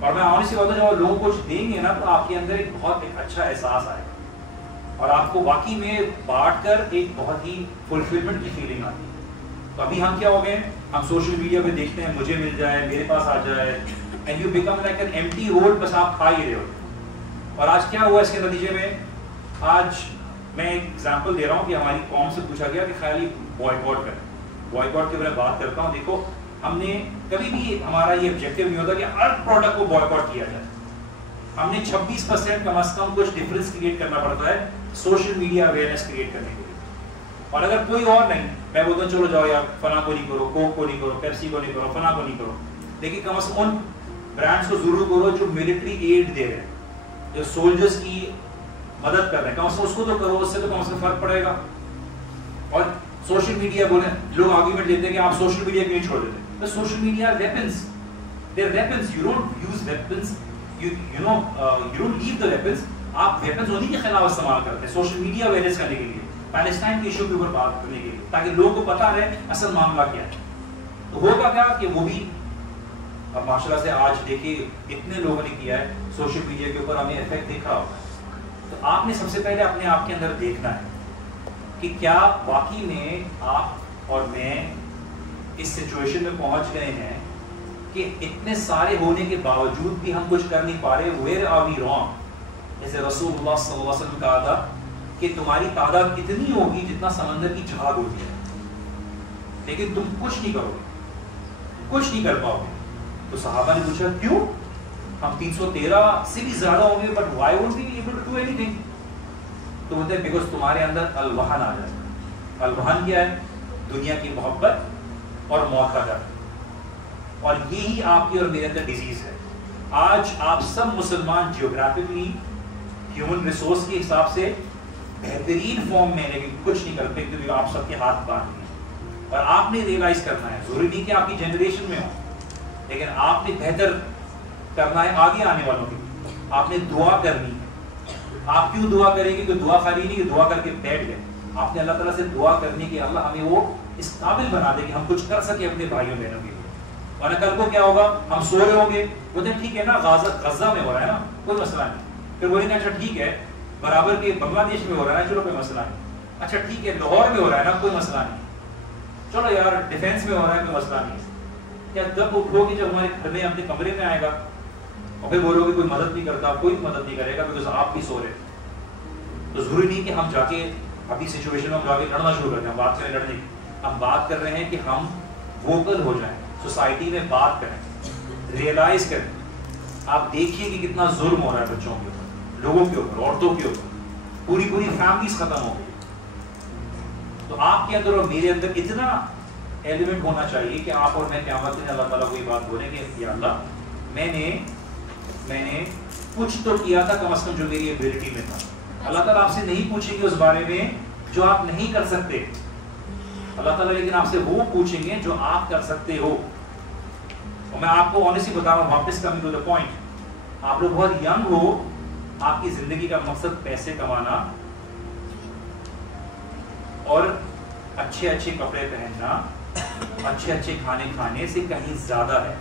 اور میں آنےسٹلی بات جب آپ لوگوں کو کچھ دیں گے نا تو آپ کے اندر ایک بہت اچھا احساس آئے گا اور آپ کو واقعی میں بانٹ کر ایک بہت ہی فلفلمنٹ کی فیلنگ آتی ہے. تو ابھی ہم کیا ہو گئے، ہم سوشل میڈیا پہ دیکھتے ہیں مجھے مل جائے، میرے پاس آ جائے، and you become like an empty road, بس آپ کھا ہی رہے ہو. اور آج کیا ہوا اس کے نتیجے میں، آج میں ایک ایگزامپل دے رہا ہوں کہ ہماری قوم سے پوچھا گیا کہ خیالی بوائکاٹ کریں. بوائکاٹ کی میں بات کرتا ہوں، دیکھو ہم نے کبھی بھی ہمارا یہ آبجیکٹو نہیں ہوتا کہ ہر پروڈکٹ کو بوائکاٹ کیا جائے. ہم نے 26% کم از کم کچھ ڈفرینس کریٹ کرنا پڑتا ہے سوشل میڈیا اویئرنیس کریٹ کرنے کے لیے. اور اگر کوئی اور نہیں، میں بولتا ہوں چلو جاؤ یار فلاں کو نہیں کرو، کوک کو نہیں کرو، پیپسی کو نہیں کرو، فلاں کو نہیں کرو، لیکن کم از کم ان برانڈس کو ضرور کرو جو ملٹری ایڈ دے رہے ہیں، جو سولجرز کی مدد کر رہے ہیں، کم از کم اس کو تو کرو، اس سے تو کم از کم فرق پڑے گا. اور سوشل میڈیا بولیں، لوگ آرگیومنٹ دیتے ہیں کہ آپ سوشل میڈیا کیوں نہیں چھوڑ دیتے. Social media weapons, they're weapons. You don't use weapons, you don't leave the weapons. آپ weapons انہیں کے خلاف استعمال کرتے ہیں سوشل میڈیا اویئرنیس کرنے کے لیے، پیلسٹائن کے ایشو کے اوپر بات کرنے کے لیے، تاکہ لوگوں کو پتہ رہے اصل معاملہ کیا ہے. تو ہوگا کیا کہ وہ بھی اب ماشاء اللہ سے آج دیکھیے اتنے لوگوں نے کیا ہے سوشل میڈیا کے اوپر، ہمیں افیکٹ دکھ رہا ہوگا. تو آپ نے سب سے پہلے اپنے آپ کے اندر دیکھنا ہے کہ کیا واقعی میں آپ اور میں اس سچویشن میں پہنچ گئے ہیں کہ اتنے سارے ہونے کے باوجود بھی ہم کچھ کر نہیں پا رہے. Where are we wrong? جیسے رسول اللہ صلی اللہ علیہ وسلم کہا تھا کہ تمہاری تعداد اتنی ہوگی جتنا سمندر کی جھاگ ہوتی ہے، لیکن تم کچھ نہیں کرو گے، کچھ نہیں کر پاؤ گے. تو صحابہ نے پوچھا کیوں؟ ہم 313 سے بھی زیادہ ہوں گے، but why won't we be able to do anything? تو بولتے ہیں بیکاز تمہارے اندر الوہن آ جائے. الوہن کیا ہے؟ دنیا کی محبت اور موت کا ڈر. اور یہی آپ کی اور میرے اندر ڈیزیز ہے. آج آپ سب مسلمان جیوگرافکلی ہیومن ریسورس کے حساب سے بہترین فارم میں، لیکن کچھ نہیں کرتے کیونکہ آپ سب کے ہاتھ باندھ ہیں. اور آپ نے ریئلائز کرنا ہے، ضروری نہیں کہ آپ کی جنریشن میں ہو، لیکن آپ نے بہتر کرنا ہے آگے آنے والوں کی. آپ نے دعا کرنی ہے. آپ کیوں دعا کریں گے؟ کہ دعا خالی نہیں کہ دعا کر کے بیٹھ گئے. آپ نے اللہ تعالیٰ سے دعا کرنی کہ اللہ ہمیں وہ اس قابل بنا دے کہ ہم کچھ کر سکیں اپنے بھائیوں بہنوں کے لیے. اور کل کو کیا ہوگا, ہم سو رہے ہوں گے, بولتے ہیں ٹھیک ہے نا غزہ میں ہو رہا ہے نا, کوئی مسئلہ نہیں. پھر بولیں گے اچھا ٹھیک ہے برابر کے بنگلہ دیش میں ہو رہا ہے نا, چلو کوئی مسئلہ نہیں. اچھا ٹھیک ہے لاہور میں ہو رہا ہے نا, کوئی مسئلہ نہیں. چلو یار ڈیفینس میں ہو رہا ہے, کوئی مسئلہ نہیں. کیا جب اٹھو گے, جب ہمارے گھر میں اپنے کمرے میں آئے گا اور پھر بولو گے کوئی مدد نہیں کرتا, کوئی مدد نہیں کرے گا بیکاز آپ بھی سو رہے. تو ضروری نہیں کہ ہم جا کے ابھی سچویشن میں ہم جا کے لڑنا شروع کر دیں. ہم بات کریں لڑنے کی, ہم بات کر رہے ہیں کہ ہم ووکل ہو جائیں, سوسائٹی میں بات کریں, ریئلائز کریں. آپ دیکھیے کہ کتنا ظلم ہو رہا ہے بچوں کے اوپر, لوگوں کے اوپر, عورتوں کے اوپر, پوری فیملیز ختم ہو گئی. تو آپ کے اندر اور میرے اندر اتنا ایلیمنٹ ہونا چاہیے کہ آپ اور میں قیامت میں اللہ تعالیٰ کو یہ بات بولیں کہ یا اللہ میں نے کچھ تو کیا تھا کم از کم جو میری ایبلٹی میں تھا. اللہ تعالیٰ آپ سے نہیں پوچھیں گے اس بارے میں جو آپ نہیں کر سکتے. اللہ تعالیٰ لیکن آپ سے وہ پوچھیں گے جو آپ کر سکتے ہو. اور میں آپ کو آنیسٹلی بتا رہا ہوں, واپس کمنگ ٹو دا پوائنٹ, آپ لوگ بہت ینگ ہو, آپ کی زندگی کا مقصد پیسے کمانا اور اچھے کپڑے پہننا, اچھے کھانے کھانے سے کہیں زیادہ ہے.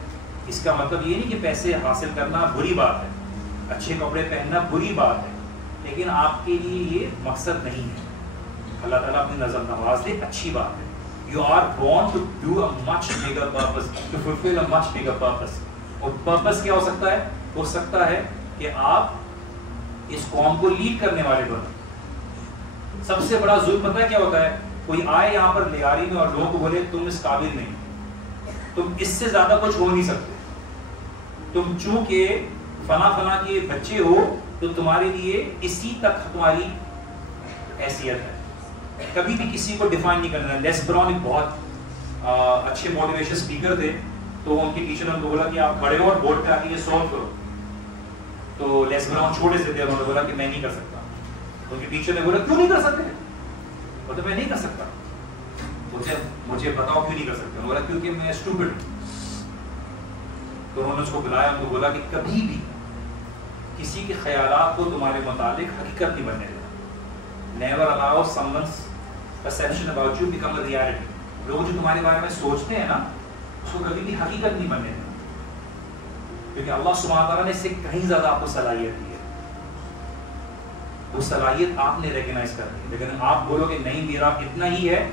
اس کا مطلب یہ نہیں کہ پیسے حاصل کرنا بری بات ہے, اچھے کپڑے پہننا بری بات ہے, لیکن آپ کے لیے یہ مقصد نہیں ہے. اللہ تعالیٰ اپنی نظر نواز دے, اچھی بات ہے. You are born to do a much bigger purpose, to fulfill a much bigger purpose. اور purpose کیا ہو سکتا ہے؟ ہو سکتا ہے کہ آپ اس قوم کو لیڈ کرنے والے بنو. سب سے بڑا ظلم پتہ ہے کیا ہوتا ہے؟ کوئی آئے یہاں پر لیاری میں اور لوگوں کو بولے تم اس قابل نہیں, تم اس سے زیادہ کچھ ہو نہیں سکتے, تم چونکہ فلاں کے بچے ہو تو تمہارے لیے اسی تک تمہاری حیثیت ہے. کبھی بھی کسی کو ڈیفائن نہیں کرنا. لیس براؤن ایک بہت اچھے موٹیویشن اسپیکر تھے, تو ان کے ٹیچر نے ان کو بولا کہ آپ کھڑے ہو اور بورڈ پہ آ کے یہ سولو کرو. تو لیس براؤن چھوٹے سے تھے, انہوں نے بولا کہ میں نہیں کر سکتا. ان کے ٹیچر نے بولا کیوں نہیں کر سکتے؟ بولتے میں نہیں کر سکتا. مجھے بتاؤ کیوں نہیں کر سکتے؟ بولا کیونکہ میں اسٹوپڈ ہوں. تو انہوں نے اس کو بلایا, ان کو بولا کہ کبھی بھی کسی کے خیالات کو تمہارے متعلق حقیقت نہیں بننے دینا. Never allow someone's perception about you become a reality. لوگ جو تمہارے بارے میں سوچتے ہیں نا, اس کو کبھی بھی حقیقت نہیں بننے دینا, کیونکہ اللہ سبحانہ تعالیٰ نے اس سے کہیں زیادہ آپ کو صلاحیت دی ہے. وہ صلاحیت آپ نے ریکگنائز کر دی. لیکن آپ بولو کہ نہیں میرا اتنا ہی ہے,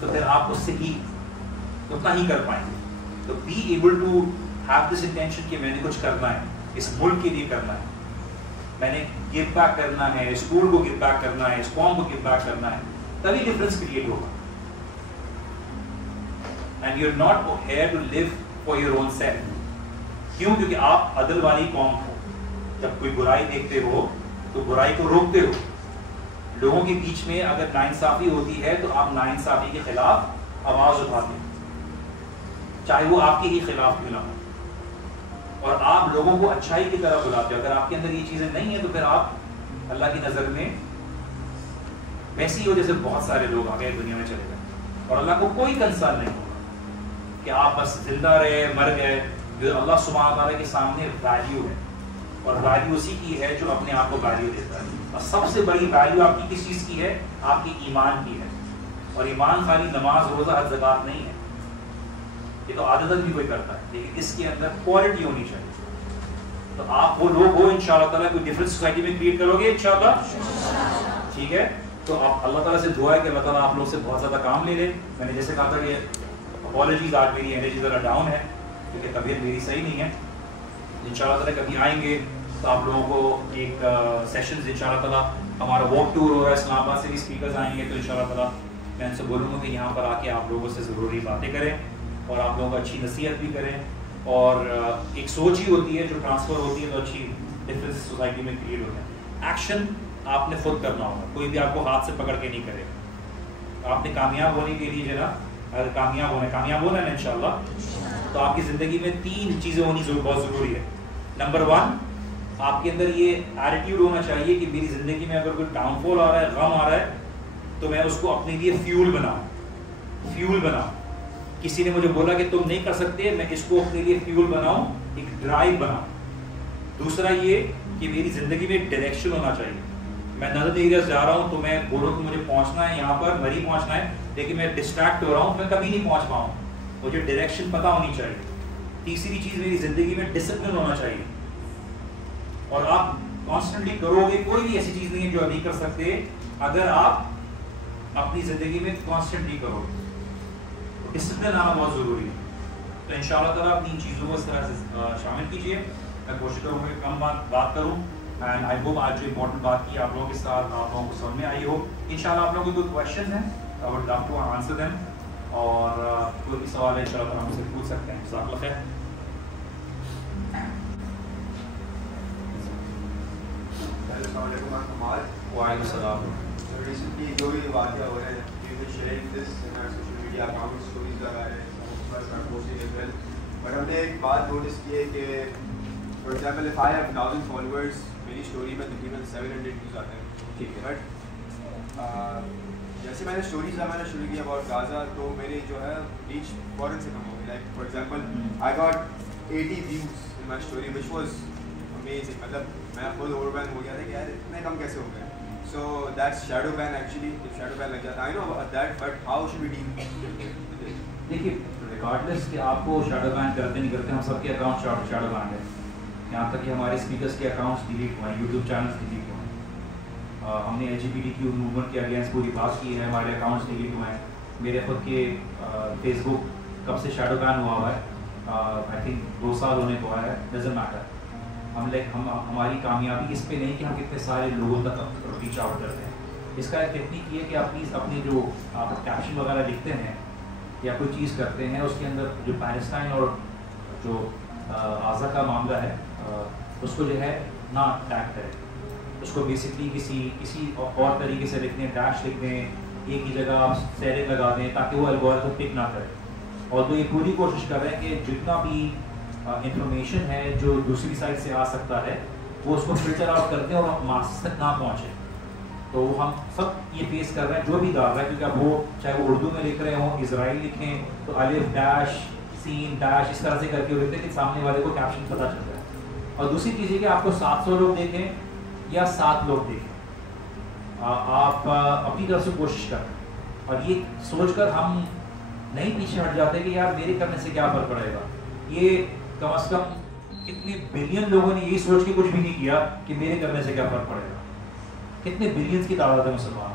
تو پھر آپ اس سے ہی اتنا ہی کر پائیں گے. تو be able to have this intention کہ میں نے کچھ کرنا ہے, اس ملک کے لیے کرنا ہے, میں نے گیو بیک کرنا ہے, اسکول کو گیو بیک کرنا ہے, اس قوم کو گیو بیک کرنا ہے, تبھی ڈفرنس کریٹ ہوگا. And you are not here to live for your own self. کیوں؟ کیونکہ آپ عدل والی قوم ہو. جب کوئی برائی دیکھتے ہو تو برائی کو روکتے ہو. لوگوں کے بیچ میں اگر ناانصافی ہوتی ہے تو آپ ناانصافی کے خلاف آواز اٹھاتے ہیں, چاہے وہ آپ کے ہی خلاف کیوں نہ ہو, اور آپ لوگوں کو اچھائی کی طرف بلاتے ہو. اگر آپ کے اندر یہ چیزیں نہیں ہیں تو پھر آپ اللہ کی نظر میں ویسی ہو جیسے بہت سارے لوگ آگے دنیا میں چلے گئے, اور اللہ کو کوئی کنسرن نہیں ہوگا کہ آپ بس زندہ رہے مر گئے. جو اللہ سبحانہ تعالیٰ کے سامنے ویلیو ہے, اور ویلیو اسی کی ہے جو اپنے آپ کو ویلیو دیتا ہے. اور سب سے بڑی ویلیو آپ کی کس چیز کی ہے؟ آپ کی ایمان کی ہے. اور ایمان خالی نماز روزہ حج زکات نہیں ہے, یہ تو عادتاً بھی کوئی کرتا ہے, لیکن اس کے اندر کوالٹی ہونی چاہیے. تو آپ وہ لوگ ہو انشاءاللہ تعالیٰ کوئی ڈفرنٹ سوسائٹی میں کریٹ کرو گے انشاءاللہ. ٹھیک ہے, تو آپ اللہ تعالیٰ سے دعا ہے کہ اللہ تعالیٰ آپ لوگ سے بہت زیادہ کام لے لے. میں نے جیسے کہا تھا کہ اپالوجیز, آج میری انرجی ذرا ڈاؤن ہے کیونکہ طبیعت میری صحیح نہیں ہے. انشاءاللہ تعالیٰ کبھی آئیں گے تو آپ لوگوں کو ایک سیشنز انشاءاللہ تعالیٰ, ہمارا واک ٹور ہو رہا ہے اسلام آباد سے بھی اسپیکرز آئیں گے, تو انشاءاللہ تعالیٰ میں ان سے بولوں گا کہ یہاں پر آ کے آپ لوگوں سے ضروری باتیں کریں اور آپ لوگوں کو اچھی نصیحت بھی کریں. اور ایک سوچ ہی ہوتی ہے جو ٹرانسفر ہوتی ہے تو اچھی ڈفرینس سوسائٹی میں کریٹ ہوتا ہے. ایکشن آپ نے خود کرنا ہوگا, کوئی بھی آپ کو ہاتھ سے پکڑ کے نہیں کرے. آپ نے کامیاب ہونے کے لیے جو ہے نا, اگر کامیاب ہونا ہے انشاءاللہ, تو آپ کی زندگی میں 3 چیزیں ہونی بہت ضروری ہے. نمبر 1, آپ کے اندر یہ ایٹیٹیوڈ ہونا چاہیے کہ میری زندگی میں اگر کوئی ڈاؤن فال آ رہا ہے, غم آ رہا ہے, تو میں اس کو اپنے لیے فیول بناؤں. کسی نے مجھے بولا کہ تم نہیں کر سکتے, میں اس کو اپنے لیے فیول بناؤں, ایک ڈرائیو بناؤں. دوسرا یہ کہ میری زندگی میں ایک ڈائریکشن ہونا چاہیے. میں نظر ایریا جا رہا ہوں تو میں بولوں کہ مجھے پہنچنا ہے یہاں پر, مری پہنچنا ہے, لیکن میں ڈسٹریکٹ ہو رہا ہوں, میں کبھی نہیں پہنچ پاؤں. مجھے ڈائریکشن پتہ ہونی چاہیے. تیسری چیز میری زندگی میں ڈسپلن ہونا چاہیے. اور آپ کانسٹنٹلی کرو گے, کوئی بھی ایسی چیز نہیں ہے جو ابھی کر سکتے اگر آپ اپنی زندگی میں کانسٹنٹلی کرو گے. ڈسپلن آنا بہت ضروری ہے. تو ان شاء اللہ تعالیٰ آپ 3 چیزوں کو اس طرح سے شامل کیجیے. میں کوشش کروں گا کہ کم بات کروں. اینڈ آئی ہوپ آج جو امپورٹنٹ بات کی آپ لوگوں کے ساتھ آپ لوگوں کو سمجھ میں آئی ہو. ان شاء اللہ آپ لوگوں کو کوئی کویشچن ہیں I would love to answer them, اور کوئی بھی سوال ہے ان شاء اللہ تعالیٰ ہم سے پوچھ سکتے ہیں. جزاک اللہ خیر. السلام علیکم محمد. وعلیکم السلام. ریسنٹلی جو بھی واقعہ ہو رہے ہیں sharing this social media account stories لگا رہے ہیں, بٹ ہم نے ایک بات نوٹس کی ہے کہ for example if I have 1000 followers, میری اسٹوری میں تقریباً 700 ویوز آتے ہیں. ٹھیک ہے, بٹ جیسے میں نے اسٹوریز لگانا شروع کیا اباؤٹ غازہ تو میری جو ہے ریچ فوراً سے کم ہو گئی. Like for example I got 80 views in my story which was amazing. مطلب میں خود اوور ویلم ہو گیا تھا کہ یار اتنے کم کیسے ہو گئے. So that's shadow ban actually. If shadow ban لگ جاتا, I know about that, but how should we deal with it? دیکھیے ریکارڈلیس کہ آپ کو شیڈو بین کرتے نہیں کرتے, ہم سب کے اکاؤنٹ شیڈو بین ہے. یہاں تک کہ ہمارے اسپیکرس کے اکاؤنٹس ڈیلیٹ ہوئے ہیں, یوٹیوب چینلس ڈیلیٹ ہوئے ہیں. ہم نے LGBTQ موومنٹ کے اگینسٹ پوری بات کی ہے, ہمارے اکاؤنٹس ڈیلیٹ ہوئے ہیں. میرے خود کے فیس بک کب سے شیڈو بین ہوا ہوا ہے, آئی تھنک 2 سال ہونے کو آیا ہے. Doesn't matter. ہماری کامیابی اس پہ نہیں کہ ہم کتنے سارے لوگوں تک ریچ آؤٹ کرتے ہیں. اس کا ایک ٹیکنیک یہ ہے کہ آپ پلیز اپنے جو آپ کیپشن وغیرہ لکھتے ہیں یا کوئی چیز کرتے ہیں اس کے اندر جو پیلسٹائن اور جو غزہ کا معاملہ ہے اس کو جو ہے نہ ٹیگ کریں. اس کو بیسکلی کسی اور طریقے سے لکھ دیں, ڈیش لکھ دیں, ایک ہی جگہ آپ سیرنگ لگا دیں تاکہ وہ الگورتھم پک نہ کرے. اور تو یہ پوری کوشش کر رہے ہیں کہ جتنا بھی انفارمیشن ہے جو دوسری سائڈ سے آ سکتا ہے وہ اس کو فلٹر آؤٹ کر دیں اور ماسس تک نہ پہنچے. تو ہم سب یہ فیس کر رہے ہیں جو بھی ڈال رہا ہے, کیونکہ اب وہ چاہے وہ اردو میں لکھ رہے ہوں, اسرائیل لکھیں تو الف ڈیش سین ڈیش اس طرح سے کر کے لکھتے ہیں کہ سامنے والے کو کیپشن پتہ چل رہا ہے. اور دوسری چیز یہ کہ آپ کو 700 لوگ دیکھیں یا 7 لوگ دیکھیں, آپ اپنی طرف سے کوشش کریں. اور یہ سوچ کر ہم نہیں پیچھے ہٹ جاتے کہ یار میرے کرنے سے کیا فرق پڑے گا. یہ کم از کم کتنے بلین لوگوں نے یہی سوچ کے کچھ بھی نہیں کیا کہ میرے کرنے سے کیا فرق پڑے گا. کتنے بلینز کی تعداد ہے مسلمان.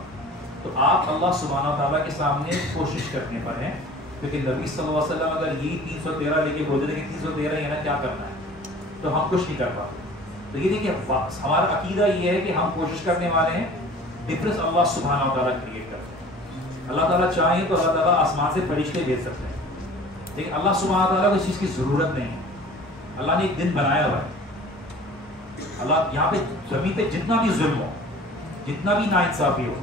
تو آپ اللہ سبحانہ تعالیٰ کے سامنے کوشش کرنے پر ہیں, کیونکہ نبی صلی اللہ علیہ وسلم اگر یہی 313 لے کے بولتے تھے کہ 313 یہ نا کیا کرنا ہے, تو ہم کچھ نہیں کر پاتے. تو یہ دیکھیے ہمارا عقیدہ یہ ہے کہ ہم کوشش کرنے والے ہیں, ڈفرینس اللہ سبحانہ تعالیٰ کریٹ کرتے ہیں. اللہ تعالیٰ چاہیں تو اللہ تعالیٰ آسمان سے فرشتے بھیج سکتے ہیں, لیکن اللہ سبحانہ تعالیٰ کو اس چیز کی ضرورت نہیں ہے. اللہ نے ایک دن بنایا ہوا ہے. اللہ یہاں پہ زمین پہ جتنا بھی ظلم ہو, جتنا بھی ناانصافی ہو,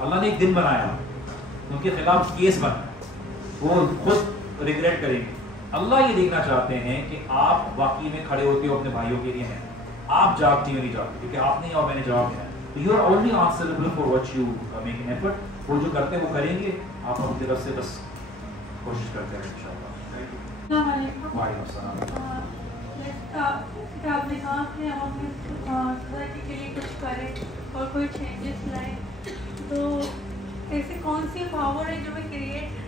اللہ نے ایک دن بنایا ہوا, ان کے خلاف کیس بنا ہے, وہ خود ریگریٹ کریں گے. اللہ یہ دیکھنا چاہتے ہیں کہ آپ واقعی میں کھڑے ہوتے ہو اپنے بھائیوں کے لیے ہیں, آپ جاگتی ہو نہیں جاگتی, کیونکہ آپ نہیں اور میں نے جواب دیا. You are only answerable for what you make an effort. وہ جو کرتے ہیں وہ کریں گے, آپ اپنی طرف سے بس کوشش کرتے ہیں ان شاء اللہ. السلام علیکم. وعلیکم السلام. آپ نے کہا کہ ہم سوسائٹی کے لیے کچھ کریں اور کوئی چینجز لائیں, تو ایسی کون سی پاور ہے جو میں کریٹ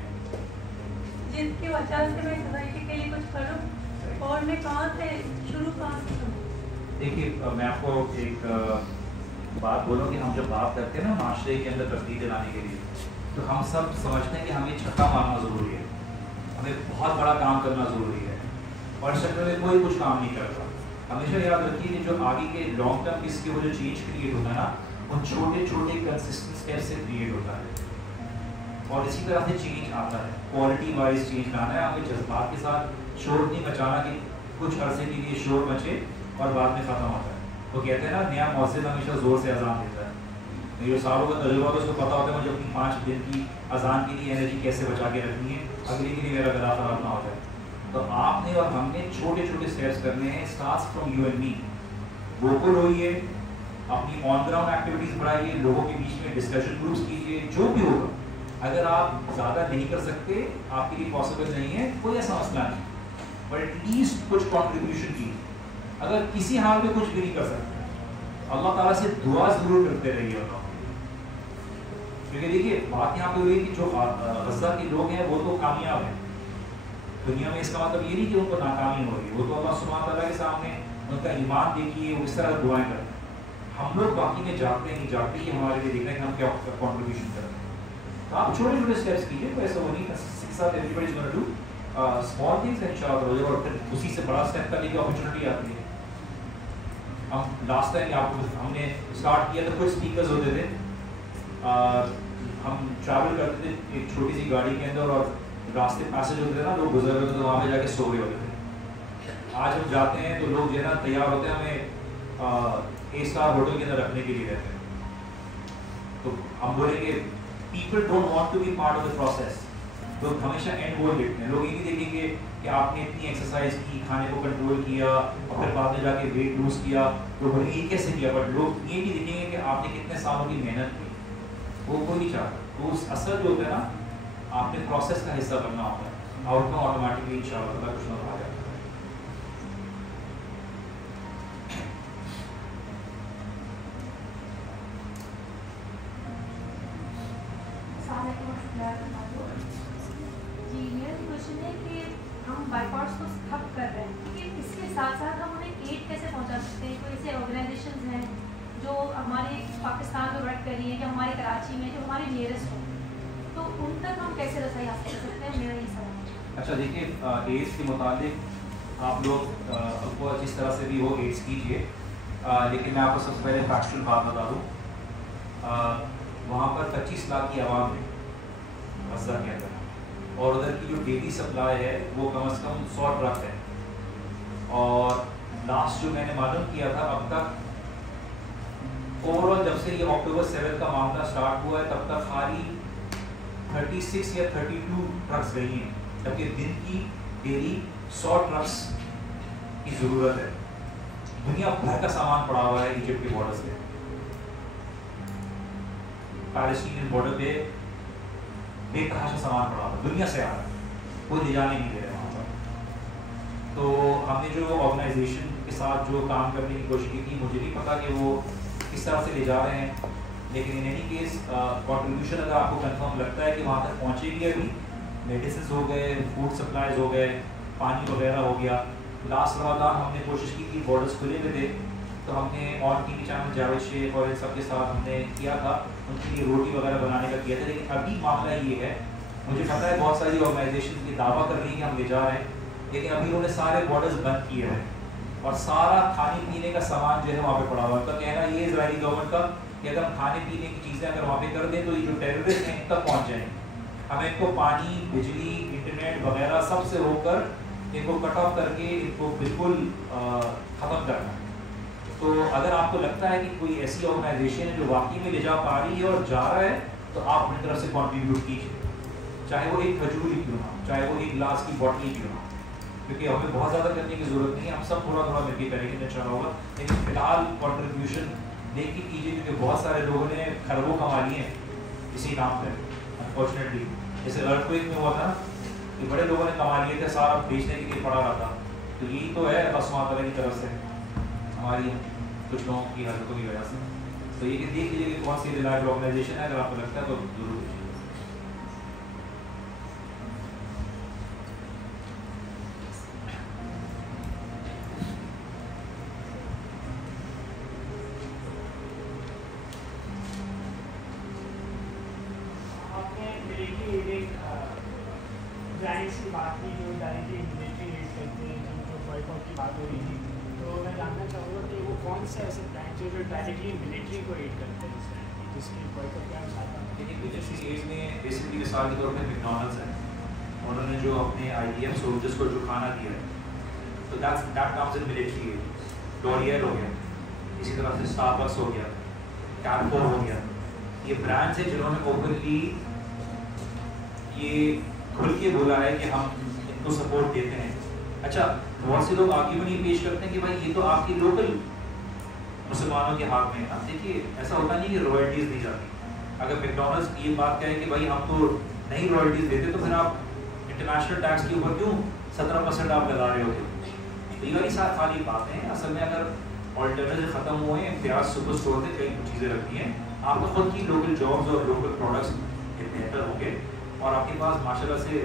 جس کی وجہ سے میں سوسائٹی کے لیے کچھ کروں, اور میں کہاں سے شروع کہاں سے کروں؟ دیکھیے میں آپ کو ایک بات بولوں کہ ہم جب بات کرتے ہیں نا معاشرے کے اندر تبدیلی لانے کے لیے, تو ہم سب سمجھتے ہیں کہ ہمیں چھکا مارنا ضروری ہے, ہمیں بہت بڑا کام کرنا ضروری ہے, اور اس چکر میں کوئی کچھ کام نہیں کرتا. ہمیشہ یاد رکھیے کہ جو آگے کے لانگ ٹرم اس کے وہ جو چینج کریٹ ہوتا ہے نا, ان چھوٹے چھوٹے کنسسٹنٹ اسٹیپ سے کریٹ ہوتا ہے, اور اسی طرح سے چینج آتا ہے. کوالٹی وائز چینج لانا ہے, ہمیں جذبات کے ساتھ شور نہیں مچانا کہ کچھ عرصے کے لیے شور مچے اور بعد میں ختم ہوتا ہے. وہ کہتے ہیں نا نیا مؤذن ہمیشہ زور سے اذان دیتا ہے. میرے سالوں کا تجربہ تو اس کو پتا ہوتا ہے مجھے اپنی 5 دن کی اذان کے لیے انرجی کیسے بچا کے رکھنی ہے, اگلی کے لیے میرا گلا خراب نہ ہو جائے. تو آپ نے اور ہم نے چھوٹے چھوٹے اسٹیپس کرنے ہیں. Starts from you and me. Vocal ہوئیے, اپنی آن گراؤنڈ ایکٹیویٹیز بڑھائیے, لوگوں کے بیچ میں ڈسکشن گروپس کیجیے, جو بھی ہوگا. اگر آپ زیادہ نہیں کر سکتے, آپ کے لیے پاسبل نہیں ہے, کوئی ایسا مسئلہ نہیں, بٹ ایٹ لیسٹ کچھ کنٹریبیوشن کیجیے. اگر کسی حال میں کچھ بھی نہیں کر سکتے, اللہ تعالیٰ سے دعا ضرور کرتے رہیے اللہ, کیونکہ دیکھیے بات یہاں پہ ہوئی کہ جو غزہ کے لوگ ہیں وہ تو کامیاب ہیں, دنیا میں اس کا مطلب یہ نہیں کہ ان کو ناکامی ہو رہی ہے، وہ تو اللہ سبحانہ تعالیٰ کے سامنے ان کا ایمان دیکھیے وہ اس طرح دعائیں کرتے ہیں. ہم لوگ باقی میں جاگتے نہیں جاگتے کہ ہمارے لیے دیکھنا ہے کہ ہم کیا کنٹریبیوشن کرتے ہیں. تو آپ چھوٹے چھوٹے اسٹیپس کیجیے، کوئی ایسا وہ نہیں ساتھ everybody is gonna do small things ان شاء اللہ ہو جائے، اور پھر اسی سے بڑا اسٹیپ کرنے کی اپرچونیٹی آتی ہے. ہم لاسٹ ٹائم آپ کو ہم نے اسٹارٹ کیا تھا، کچھ اسپیکرز ہوتے تھے، ہم ٹریول کرتے تھے ایک چھوٹی سی گاڑی کے اندر اور راستے پیسج ہوتے تھے نا، لوگ گزر رہے ہوتے تھے، وہاں پہ جا کے سو رہے ہوتے تھے. آج ہم جاتے ہیں تو لوگ جو ہے نا تیار ہوتے ہیں ہمیں اے اسٹار ہوٹل کے اندر رکھنے کے لیے رہتے ہیں. تو ہم بولیں گے people don't want to be part of the process. لوگ ہمیشہ اینڈ گول دیکھتے ہیں. لوگ یہ نہیں دیکھیں گے کہ آپ نے اتنی ایکسرسائز کی، کھانے کو کنٹرول کیا اور پھر بعد میں جا کے ویٹ لوز کیا، لوگ بولیں گے یہ کیسے کیا. بٹ لوگ یہ نہیں دیکھیں گے کہ آپ نے کتنے سالوں کی محنت کی. وہ کوئی نہیں چاہتا. تو اس اثر جو ہوتا ہے نا، آپ نے پروسیس کا حصہ بننا ہوتا ہے، آؤٹ کم آٹومیٹکلی ان شاء اللہ کچھ نہ آ جاتا ہے. جی میرا کوشچن ہے کہ ہم بائیکاٹس کو ٹھپ کر رہے ہیں، لیکن اس کے ساتھ ساتھ ہم انہیں ایڈ کیسے پہنچا سکتے ہیں؟ کوئی ایسے آرگنائزیشنز ہیں جو ہمارے پاکستان میں ورک کر رہی ہیں، جو ہمارے کراچی میں، جو ہمارے نیئرسٹ ہوں، تو ان تک ہم کیسے رسائی حاصل کر سکتے ہیں؟ میرا یہ سوال ہے. اچھا دیکھیے، ایڈس کے متعلق آپ لوگ کو جس طرح سے بھی ہو ایڈس کیجیے، لیکن میں آپ کو سب سے پہلے فیکچوئل بات بتا دوں. وہاں پر 25 لاکھ کی عوام ہے غزہ کے اندر، اور ادھر کی جو ڈیلی سپلائی ہے وہ کم از کم 100 ٹرک ہے. اور لاسٹ جو میں نے معلوم کیا تھا اب تک اوور آل جب سے یہ اکتوبر 7 کا معاملہ اسٹارٹ ہوا ہے تب تک خالی 36 یا 32 ٹرکس گئی ہیں، جبکہ دن کی ڈیلی 100 ٹرکس کی ضرورت ہے. دنیا بھر کا سامان پڑا ہوا ہے ایجپٹ کے بارڈر پہ، پیلسٹینین بارڈر پہ بے تحاشا سامان پڑا ہوا، دنیا سے آ رہا ہے، کوئی لے جانے نہیں دے رہے وہاں پر. تو ہم نے جو آرگنائزیشن کے ساتھ جو کام کرنے کی کوشش کی تھی، مجھے نہیں پتا کہ وہ کس طرح سے لے جا رہے ہیں، لیکن ان اینی کیس کنٹریبیوشن اگر آپ کو کنفرم لگتا ہے کہ وہاں تک پہنچے گی، ابھی میڈیسنس ہو گئے، فوڈ سپلائز ہو گئے، پانی وغیرہ ہو گیا. لاسٹ رمضان ہم نے کوشش کی تھی، بارڈرس کھلے ہوئے تھے، تو ہم نے on T V channel Javed شیخ اور ان سب کے ساتھ ہم نے کیا تھا، ان کے لیے روٹی وغیرہ بنانے کا کیا تھا. لیکن ابھی معاملہ یہ ہے، مجھے پتہ ہے بہت ساری آرگنائزیشن یہ دعویٰ کر رہی ہیں کہ ہم لے جا رہے ہیں، لیکن ابھی انہوں نے سارے بارڈرز بند کیے ہیں اور سارا کھانے پینے کا سامان جو ہے وہاں پہ پڑا ہوا ہے. تو کہنا یہ اسرائیلی گورنمنٹ کا کہ اگر ہم کھانے پینے کی چیزیں اگر وہاں پہ کر دیں تو یہ جو ٹیررسٹ ہیں ان تک پہنچ جائیں. ہمیں ان کو پانی، بجلی، انٹرنیٹ وغیرہ سب سے روک کر ان کو کٹ آف کر کے ان کو بالکل ختم کرنا ہے. تو اگر آپ کو لگتا ہے کہ کوئی ایسی آرگنائزیشن ہے جو واقعی میں لے جا پا رہی ہے اور جا رہا ہے، تو آپ اپنی طرف سے کنٹریبیوٹ کیجیے، چاہے وہ ایک کھجور ہی کیوں نہ، چاہے وہ ایک گلاس کی بوٹل ہی کیوں نہ، کیونکہ ہمیں بہت زیادہ کرنے کی ضرورت نہیں ہے، ہم سب تھوڑا تھوڑا مل کے کریں گے انشاءاللہ ہوگا. لیکن فی الحال کنٹریبیوشن دیکھ کے کیجیے، کیونکہ بہت سارے لوگوں نے کھربوں کما لیے ہیں اسی نام پہ انفارچونیٹلی. جیسے ارتھکویک میں ہوا تھا نا کہ بڑے لوگوں نے کما لیے تھے، سارا بیچنے کے لیے پڑا رہا تھا. تو یہی تو ہے اللہ سبحانہ تعالیٰ کی طرف سے ہماری کچھ لوگوں کی حرکتوں کی وجہ سے. تو یہ کہ دیکھ لیجیے کہ کون سی ریلائبل آرگنائزیشن ہے، اگر آپ کو لگتا ہے تو ضرور دیجیے. کی بات کی جو ڈائریکٹلی ملٹری ایڈ کرتے ہیں، جو بائیکاٹ کی بات ہو رہی تھی، تو میں جاننا چاہوں گا کہ وہ کون سے ایسے برانچ ہیں جو ڈائریکٹلی ملٹری کو ایڈ کرتے ہیں جس کی بائیکاٹ کیا چاہتا ہے؟ دیکھیے ملٹری ایڈ میں بیسکلی مثال کے طور پہ میکڈونلڈس ہے، انہوں نے جو اپنے آئی ڈی ایف سولجرس کو جو کھانا دیا ہے، تو that comes in military aid. لوریئل ہو گیا، اسی طرح سے اسٹاربکس ہو گیا، کیرفور ہو گیا. یہ برانڈس ہیں جنہوں نے اوپنلی یہ کھل کے بولا ہے کہ ہم ان کو سپورٹ دیتے ہیں. اچھا بہت سے لوگ آرگیومنٹ یہ پیش کرتے ہیں کہ بھائی یہ تو آپ کی لوکل مسلمانوں کے ہاتھ میں ہے. دیکھیے ایسا ہوتا نہیں کہ رائلٹیز دی جاتی. اگر میکڈونلڈس یہ بات کہے کہ بھائی ہم تو نہیں رائلٹیز دیتے، تو پھر آپ انٹرنیشنل ٹیکس کے اوپر کیوں 17% آپ لگا رہے ہوتے؟ تو یہ والی خالی باتیں ہیں. اصل میں اگر آلٹرنیٹیو ختم ہوئے، امتیاز سپر اسٹور نے کئی چیزیں رکھی ہیں، آپ کو خود کی لوکل جابز اور لوکل پروڈکٹس بہتر ہوں گے، اور آپ کے پاس ماشاء اللہ سے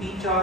3-4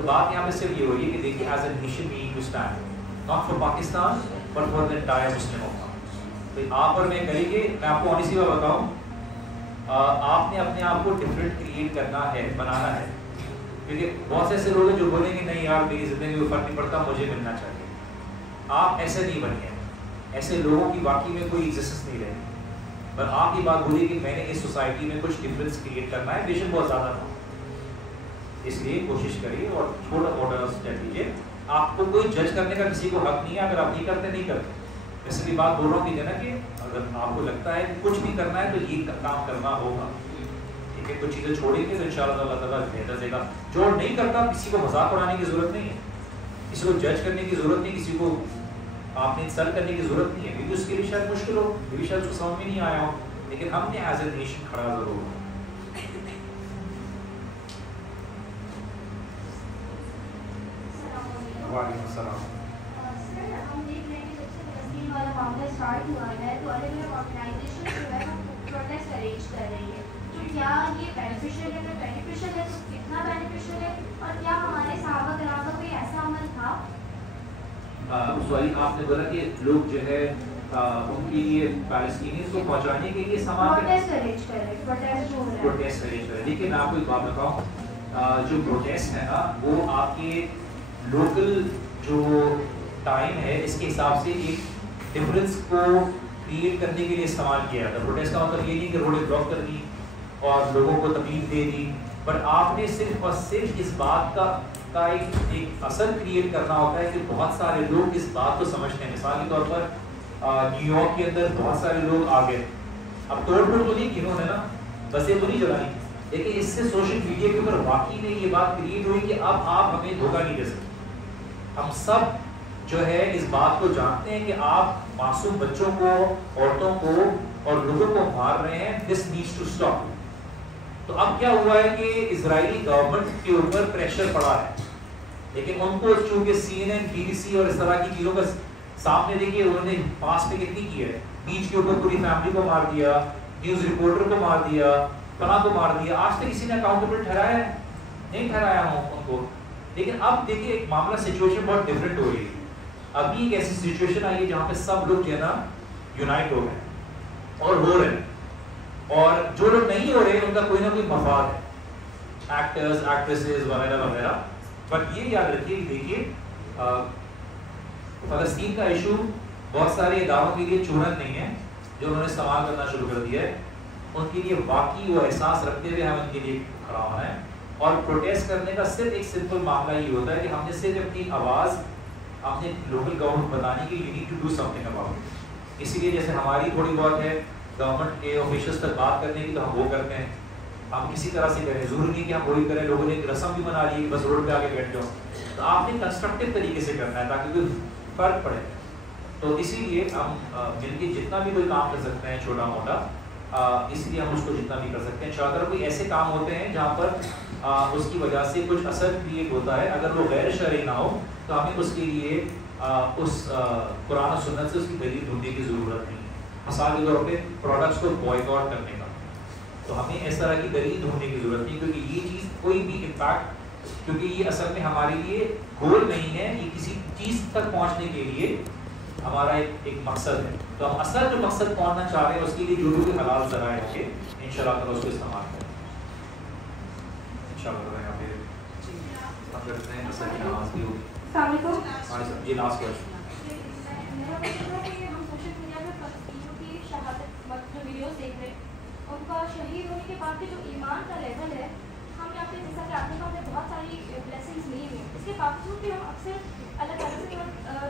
تو بات یہاں پہ صرف یہ ہو رہی ہے کہ دیکھیے as a nation we need to stand not for Pakistan but for the entire Muslim امت. تو آپ اور میں کریں گے. میں آپ کو آنیسٹلی بات بتاؤں, آپ نے اپنے آپ کو ڈفرینٹ کریٹ کرنا ہے, بنانا ہے, کیونکہ بہت سے ایسے لوگ ہیں جو بولیں گے نہیں یار میری زندگی میں فرق نہیں پڑتا, مجھے ملنا چاہیے. آپ ایسے نہیں بنیے. ایسے لوگوں کی واقعی میں کوئی ایگزسٹنس نہیں رہے. پر آپ یہ بات بولیے کہ میں نے اس سوسائٹی میں کچھ ڈفرینس کریٹ کرنا ہے. ویژن بہت زیادہ تھا, اس لیے کوشش کریے اور چھوٹا موٹا اسٹیپ لیجیے. آپ کو کوئی جج کرنے کا کسی کو حق نہیں ہے. اگر آپ نہیں کرتے نہیں کرتے. ویسے بھی بات بول رہا ہوں کہ نا کہ اگر آپ کو لگتا ہے کہ کچھ بھی کرنا ہے تو یہ کام کرنا ہوگا, ٹھیک ہے. کچھ چیزیں چھوڑیں گے تو ان شاء اللہ اللہ تعالیٰ بہتر دے گا. جو نہیں کرتا کسی کو مذاق اڑانے کی ضرورت نہیں ہے, کسی کو جج کرنے کی ضرورت نہیں, کسی کو آپ نے انسلٹ کرنے کی ضرورت نہیں ہے, کیونکہ اس کے لیے شاید مشکل ہو, یہ بھی شاید اس کو سمجھ میں نہیں آیا ہو, لیکن ہم نے ایز اے نیشن کھڑا ضرور ہو. وعلیکم السلام. سر ہم دیکھ رہے ہیں کہ جب سے فلسطین والا معاملہ اسٹارٹ ہوا ہے تو الگ الگ آرگنائزیشن جو ہے وہ پروٹیسٹ ارینج کر رہی ہے. تو کیا یہ بینیفیشیل ہے؟ اگر بینیفیشیل ہے تو کتنا بینیفیشیل ہے, اور کیا ہمارے صحابہ کرام کا کوئی ایسا عمل تھا؟ سوری, آپ نے بولا کہ لوگ جو ہے ان کے لیے پیلسٹینیز کو پہنچانے کے لیے سامان پروٹیسٹ ارینج کر رہے ہیں, پروٹیسٹ جو ہو رہا ہے. پروٹیسٹ ارینج کر رہے ہیں. دیکھیے میں آپ کو ایک بات بتاؤں, جو پروٹیسٹ ہے نا وہ آپ کے لوکل جو ٹائم ہے اس کے حساب سے ایک ڈفرینس کو کریٹ کرنے کے لیے استعمال کیا جاتا ہے. پروٹیسٹ کا مطلب یہ نہیں کہ روڈیں بلاک کر دی اور لوگوں کو تکلیف دے دی, بٹ آپ نے صرف اور صرف اس بات کا ایک اثر کریٹ کرنا ہوتا ہے کہ بہت سارے لوگ اس بات کو سمجھتے ہیں. مثال کے طور پر نیو یارک کے اندر بہت سارے لوگ آ گئے. اب توڑ پھوڑ تو نہیں کی انہوں نے نا, بسیں تو نہیں جلائی, لیکن اس سے سوشل میڈیا کے اوپر واقعی میں یہ بات کریٹ ہوئی کہ اب آپ ہمیں دھوکہ نہیں دے سکتے. ہم سب جو ہے اس بات کو جانتے ہیں کہ آپ معصوم بچوں کو, عورتوں کو اور لوگوں کو مار رہے ہیں. This needs to stop. تو اب کیا ہوا ہے کہ اسرائیلی گورنمنٹ کے اوپر پریشر پڑا ہے, لیکن ان کو چونکہ C N N, B B C اور اس طرح کی چیزوں کا سامنے دیکھیے انہوں نے پاس میں کتنی کی ہے. بیچ کے اوپر پوری فیملی کو مار دیا, نیوز رپورٹر کو مار دیا, فلاں کو مار دیا. آج تک کسی نے اکاؤنٹیبل ٹھہرایا ہے؟ نہیں ٹھہرایا ہوں ان کو. لیکن اب دیکھیے ایک معاملہ سچویشن بہت ڈفرینٹ ہو رہی ہے. ابھی ایک ایسی سچویشن آئی ہے جہاں پہ سب لوگ جو ہے نا یونائٹ ہو گئے اور ہو رہے ہیں, اور جو لوگ نہیں ہو رہے ان کا کوئی نہ کوئی مفاد ہے, ایکٹرز, ایکٹریسز وغیرہ وغیرہ. بٹ یہ یاد رکھیے کہ دیکھیے فلسطین کا ایشو بہت سارے اداروں کے لیے چورن نہیں ہے جو انہوں نے استعمال کرنا شروع کر دیا ہے. ان کے لیے واقعی وہ احساس رکھتے ہوئے ہم ان کے لیے کھڑا ہونا ہے. اور پروٹیسٹ کرنے کا صرف ایک سمپل معاملہ یہ ہوتا ہے کہ ہم نے صرف اپنی آواز اپنے لوکل گورنمنٹ بتانے کی you need to do something about it. اسی لیے جیسے ہماری تھوڑی بہت ہے گورنمنٹ کے آفیشلس تک بات کرنے کی تو ہم وہ کرتے ہیں, ہم کسی طرح سے کریں. ضروری نہیں کہ ہم وہی کریں. لوگوں نے ایک رسم بھی بنا لی کہ بس روڈ پہ آ کے بیٹھ جاؤ. تو آپ نے کنسٹرکٹیو طریقے سے کرنا ہے تاکہ کوئی فرق پڑے. تو اسی لیے ہم مل کے جتنا بھی کوئی کام کر سکتے ہیں چھوٹا موٹا, اس لیے ہم اس کو جتنا بھی کر سکتے ہیں. اگر کوئی ایسے کام ہوتے ہیں جہاں پر اس کی وجہ سے کچھ اثر کریٹ ہوتا ہے, اگر وہ غیر شرعی نہ ہو تو ہمیں اس کے لیے اس قرآن و سنت سے اس کی دلیل ڈھونڈنے کی ضرورت نہیں. مثال کے طور پہ پروڈکٹس کو بوائیکاٹ کرنے کا, تو ہمیں اس طرح کی دلیل ڈھونڈنے کی ضرورت نہیں, کیونکہ یہ چیز کوئی بھی امپیکٹ, کیونکہ یہ اصل میں ہمارے لیے گول نہیں ہے, یہ کسی چیز تک پہنچنے کے لیے ہمارا ایک مقصد ہے. تو ہم اصل جو مقصد پہنچنا چاہ رہے ہیں اس کے لیے جو بھی حلال ذرائع ہے انشاءاللہ تعالیٰ اس کو استعمال کریں. انشاءاللہ یہاں پہ ہم کرتے ہیں اصل کی نماز بھی ہوگی. السلام علیکم. یہ لاسٹ کوشچن. ہم سوشل میڈیا پہ فلسطینیوں کی شہادت جو ویڈیوز دیکھ رہے ہیں, ان کا شہید ہونے کے بعد کے جو ایمان کا لیول ہے, ہم یہاں پہ جیسا کہ آپ نے کہا بہت ساری بلیسنگس ملی ہوئی ہیں, اس کے باوجود بھی ہم اکثر اللہ تعالیٰ سے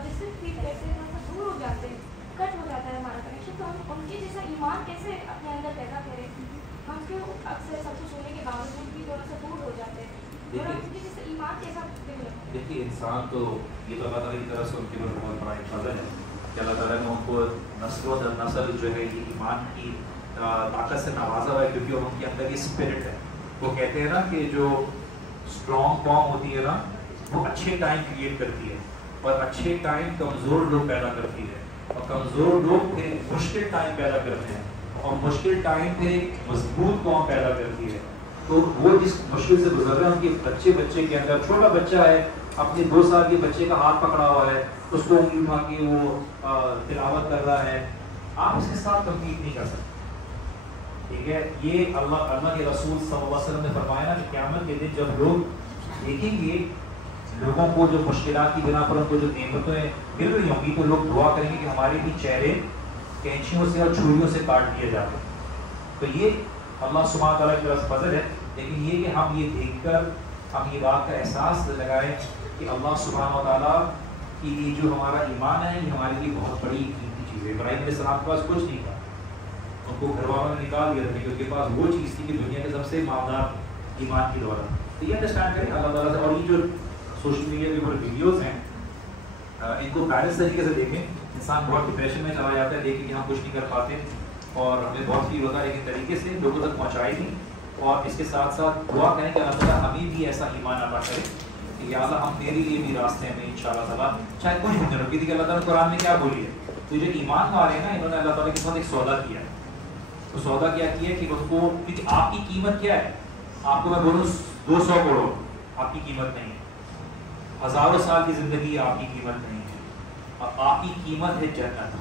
ڈسٹنس فیل کرتے ہیں, تھوڑا سا دور ہو جاتے ہیں, کٹ ہو جاتا ہے ہمارا کنیکشن. تو ہم ان کے جیسا ایمان کیسے اپنے اندر پیدا کریں؟ ہم کیوں اکثر سب کچھ ہونے کے باوجود بھی تھوڑا سا دور ہو جاتے ہیں, اور ان کے جیسا ایمان کیسا ڈیولپ؟ دیکھیے انسان تو یہ تو اللہ تعالیٰ کی طرف سے ان کے اوپر بہت بڑا ایک فضل ہے کہ اللہ تعالیٰ نے ان کو نسل و در نسل جو ہے یہ ایمان کی طاقت سے نوازا ہوا ہے, کیونکہ ان کے اندر یہ اسپرٹ ہے. وہ کہتے ہیں نا کہ جو اسٹرانگ قوم ہوتی ہے نا وہ اچھے ٹائم کریٹ کرتی ہے, اور اچھے ٹائم کمزور لوگ پیدا کرتی ہے, اور کمزور لوگ پھر مشکل ٹائم پیدا کرتے ہیں, اور مشکل ٹائم پہ ایک مضبوط قوم پیدا کرتی ہے. تو وہ جس مشکل سے گزر رہے ہیں ان کے بچے کے اندر چھوٹا بچہ ہے اپنے 2 سال کے بچے کا ہاتھ پکڑا ہوا ہے, اس کو انگلی اٹھا کے وہ تلاوت کر رہا ہے, آپ اس کے ساتھ کمپیٹ نہیں کر سکتے. ٹھیک ہے, یہ اللہ کے رسول صلی اللہ علیہ وسلم نے فرمایا نا کہ قیامت کے دن جب لوگ دیکھیں گے لوگوں کو جو مشکلات کی بنا پر ان کو جو نعمتیں مل رہی ہوں گی تو لوگ دعا کریں گے کہ ہمارے بھی چہرے کینچیوں سے اور چھریوں سے کاٹ دیے جاتے ہیں. تو یہ اللہ سبحانہ تعالیٰ کی طرف فضل ہے, لیکن یہ کہ ہم یہ دیکھ کر ہم یہ بات کا احساس لگائیں کہ اللہ سبحانہ تعالیٰ کی یہ جو ہمارا ایمان ہے یہ ہمارے لیے بہت بڑی قیمتی چیز ہے. ابراہیم علیہ السلام کے پاس کچھ نہیں تھا, ان کو گھر والوں نے نکال دیا تھا کیونکہ ان کے پاس وہ چیز تھی کہ دنیا کے سب سے مالدار ایمان کی دولت. تو یہ انڈرسٹینڈ کریں اللہ تعالیٰ سے. اور یہ جو سوشل میڈیا کے اوپر ویڈیوز ہیں ان کو بیلنس طریقے سے دیکھیں. انسان بہت ڈپریشن میں چلا جاتا ہے دیکھیں کہ ہم کچھ نہیں کر پاتے اور ہمیں بہت فیل ہوتا ہے, لیکن طریقے سے لوگوں تک پہنچائے نہیں. اور اس کے ساتھ ساتھ دعا کریں کہ اللہ تعالیٰ ہمیں بھی ایسا ایمان عطا کرے کہ یا اللہ ہم تیرے لیے بھی راستے میں انشاءاللہ تعالیٰ چاہے کچھ بھی رکھی تھی کہ اللہ تعالیٰ قرآن میں کیا بولی ہے. تو جو ایمان والے ہیں نا انہوں نے اللہ تعالیٰ کے ساتھ ایک سودا کیا ہے. تو سودا کیا ہے کہ اس کو, کیونکہ آپ کی قیمت کیا ہے, آپ کو میں بولوں 200 کروڑ آپ کی قیمت نہیں ہے, ہزاروں سال کی زندگی آپ کی قیمت نہیں ہے, آپ کی قیمت ہے جنت,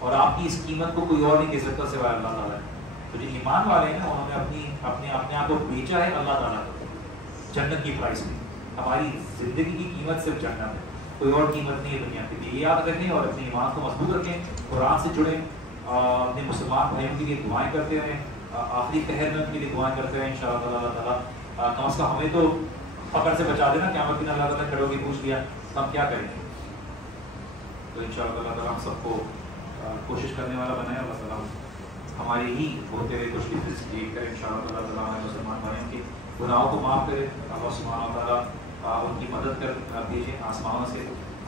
اور آپ کی اس قیمت کو کوئی اور نہیں دے سکتا سوائے اللہ تعالیٰ. تو جو ایمان والے ہیں نا انہوں نے اپنے آپ کو بیچا ہے اللہ تعالیٰ کو جنت کی پرائز میں. ہماری زندگی کی قیمت صرف جنت ہے, کوئی اور قیمت نہیں ہے دنیا کے لیے. یہ یاد رکھیں اور اپنے ایمان کو مضبوط رکھیں, قرآن سے جڑیں, اپنے مسلمان بھائیوں کے لیے دعائیں کرتے رہیں, آخری پہر میں ان کے لیے دعائیں کرتے رہیں. انشاءاللہ اللہ تعالیٰ کم از کم ہمیں تو فقر سے بچا دینا. قیامت میں اللہ تعالیٰ کھڑے ہو کے پوچھ لیا ہم کیا کریں گے. تو انشاءاللہ اللہ تعالیٰ ہم سب کو کوشش کرنے والا بنائے. اللہ تعالیٰ ہمارے ہی ہوتے ہوئے کچھ ڈفرینس کریٹ کرے. انشاءاللہ اللہ تعالیٰ ہمیں مسلمان بھائیوں کے گناہوں کو معاف کرے. اللہ سبحانہ تعالیٰ ان کی مدد کر دیجیے آسمانوں سے.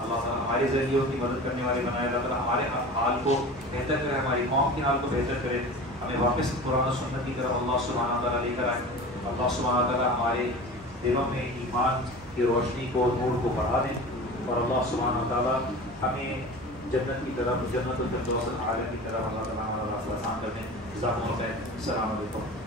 اللہ تعالیٰ ہمارے ذریعے ان کی مدد کرنے والے بنائے. اللہ تعالیٰ ہمارے حال کو بہتر کرے, ہماری قوم کے حال کو بہتر کرے, ہمیں واپس قرآن و سنت کی طرف اللہ سبحانہ تعالیٰ لے کر آئے. اللہ سبحانہ تعالیٰ ہمارے دلوں میں ایمان کی روشنی کو نور کو بڑھا دیں, اور اللہ سبحانہ تعالیٰ ہمیں جنت کی طرف, جنت و الفردوس الاعلیٰ کی طرف اللہ تعالیٰ ہمارا راستہ آسان کر دیں. جزاکم اللہ خیر. السلام علیکم.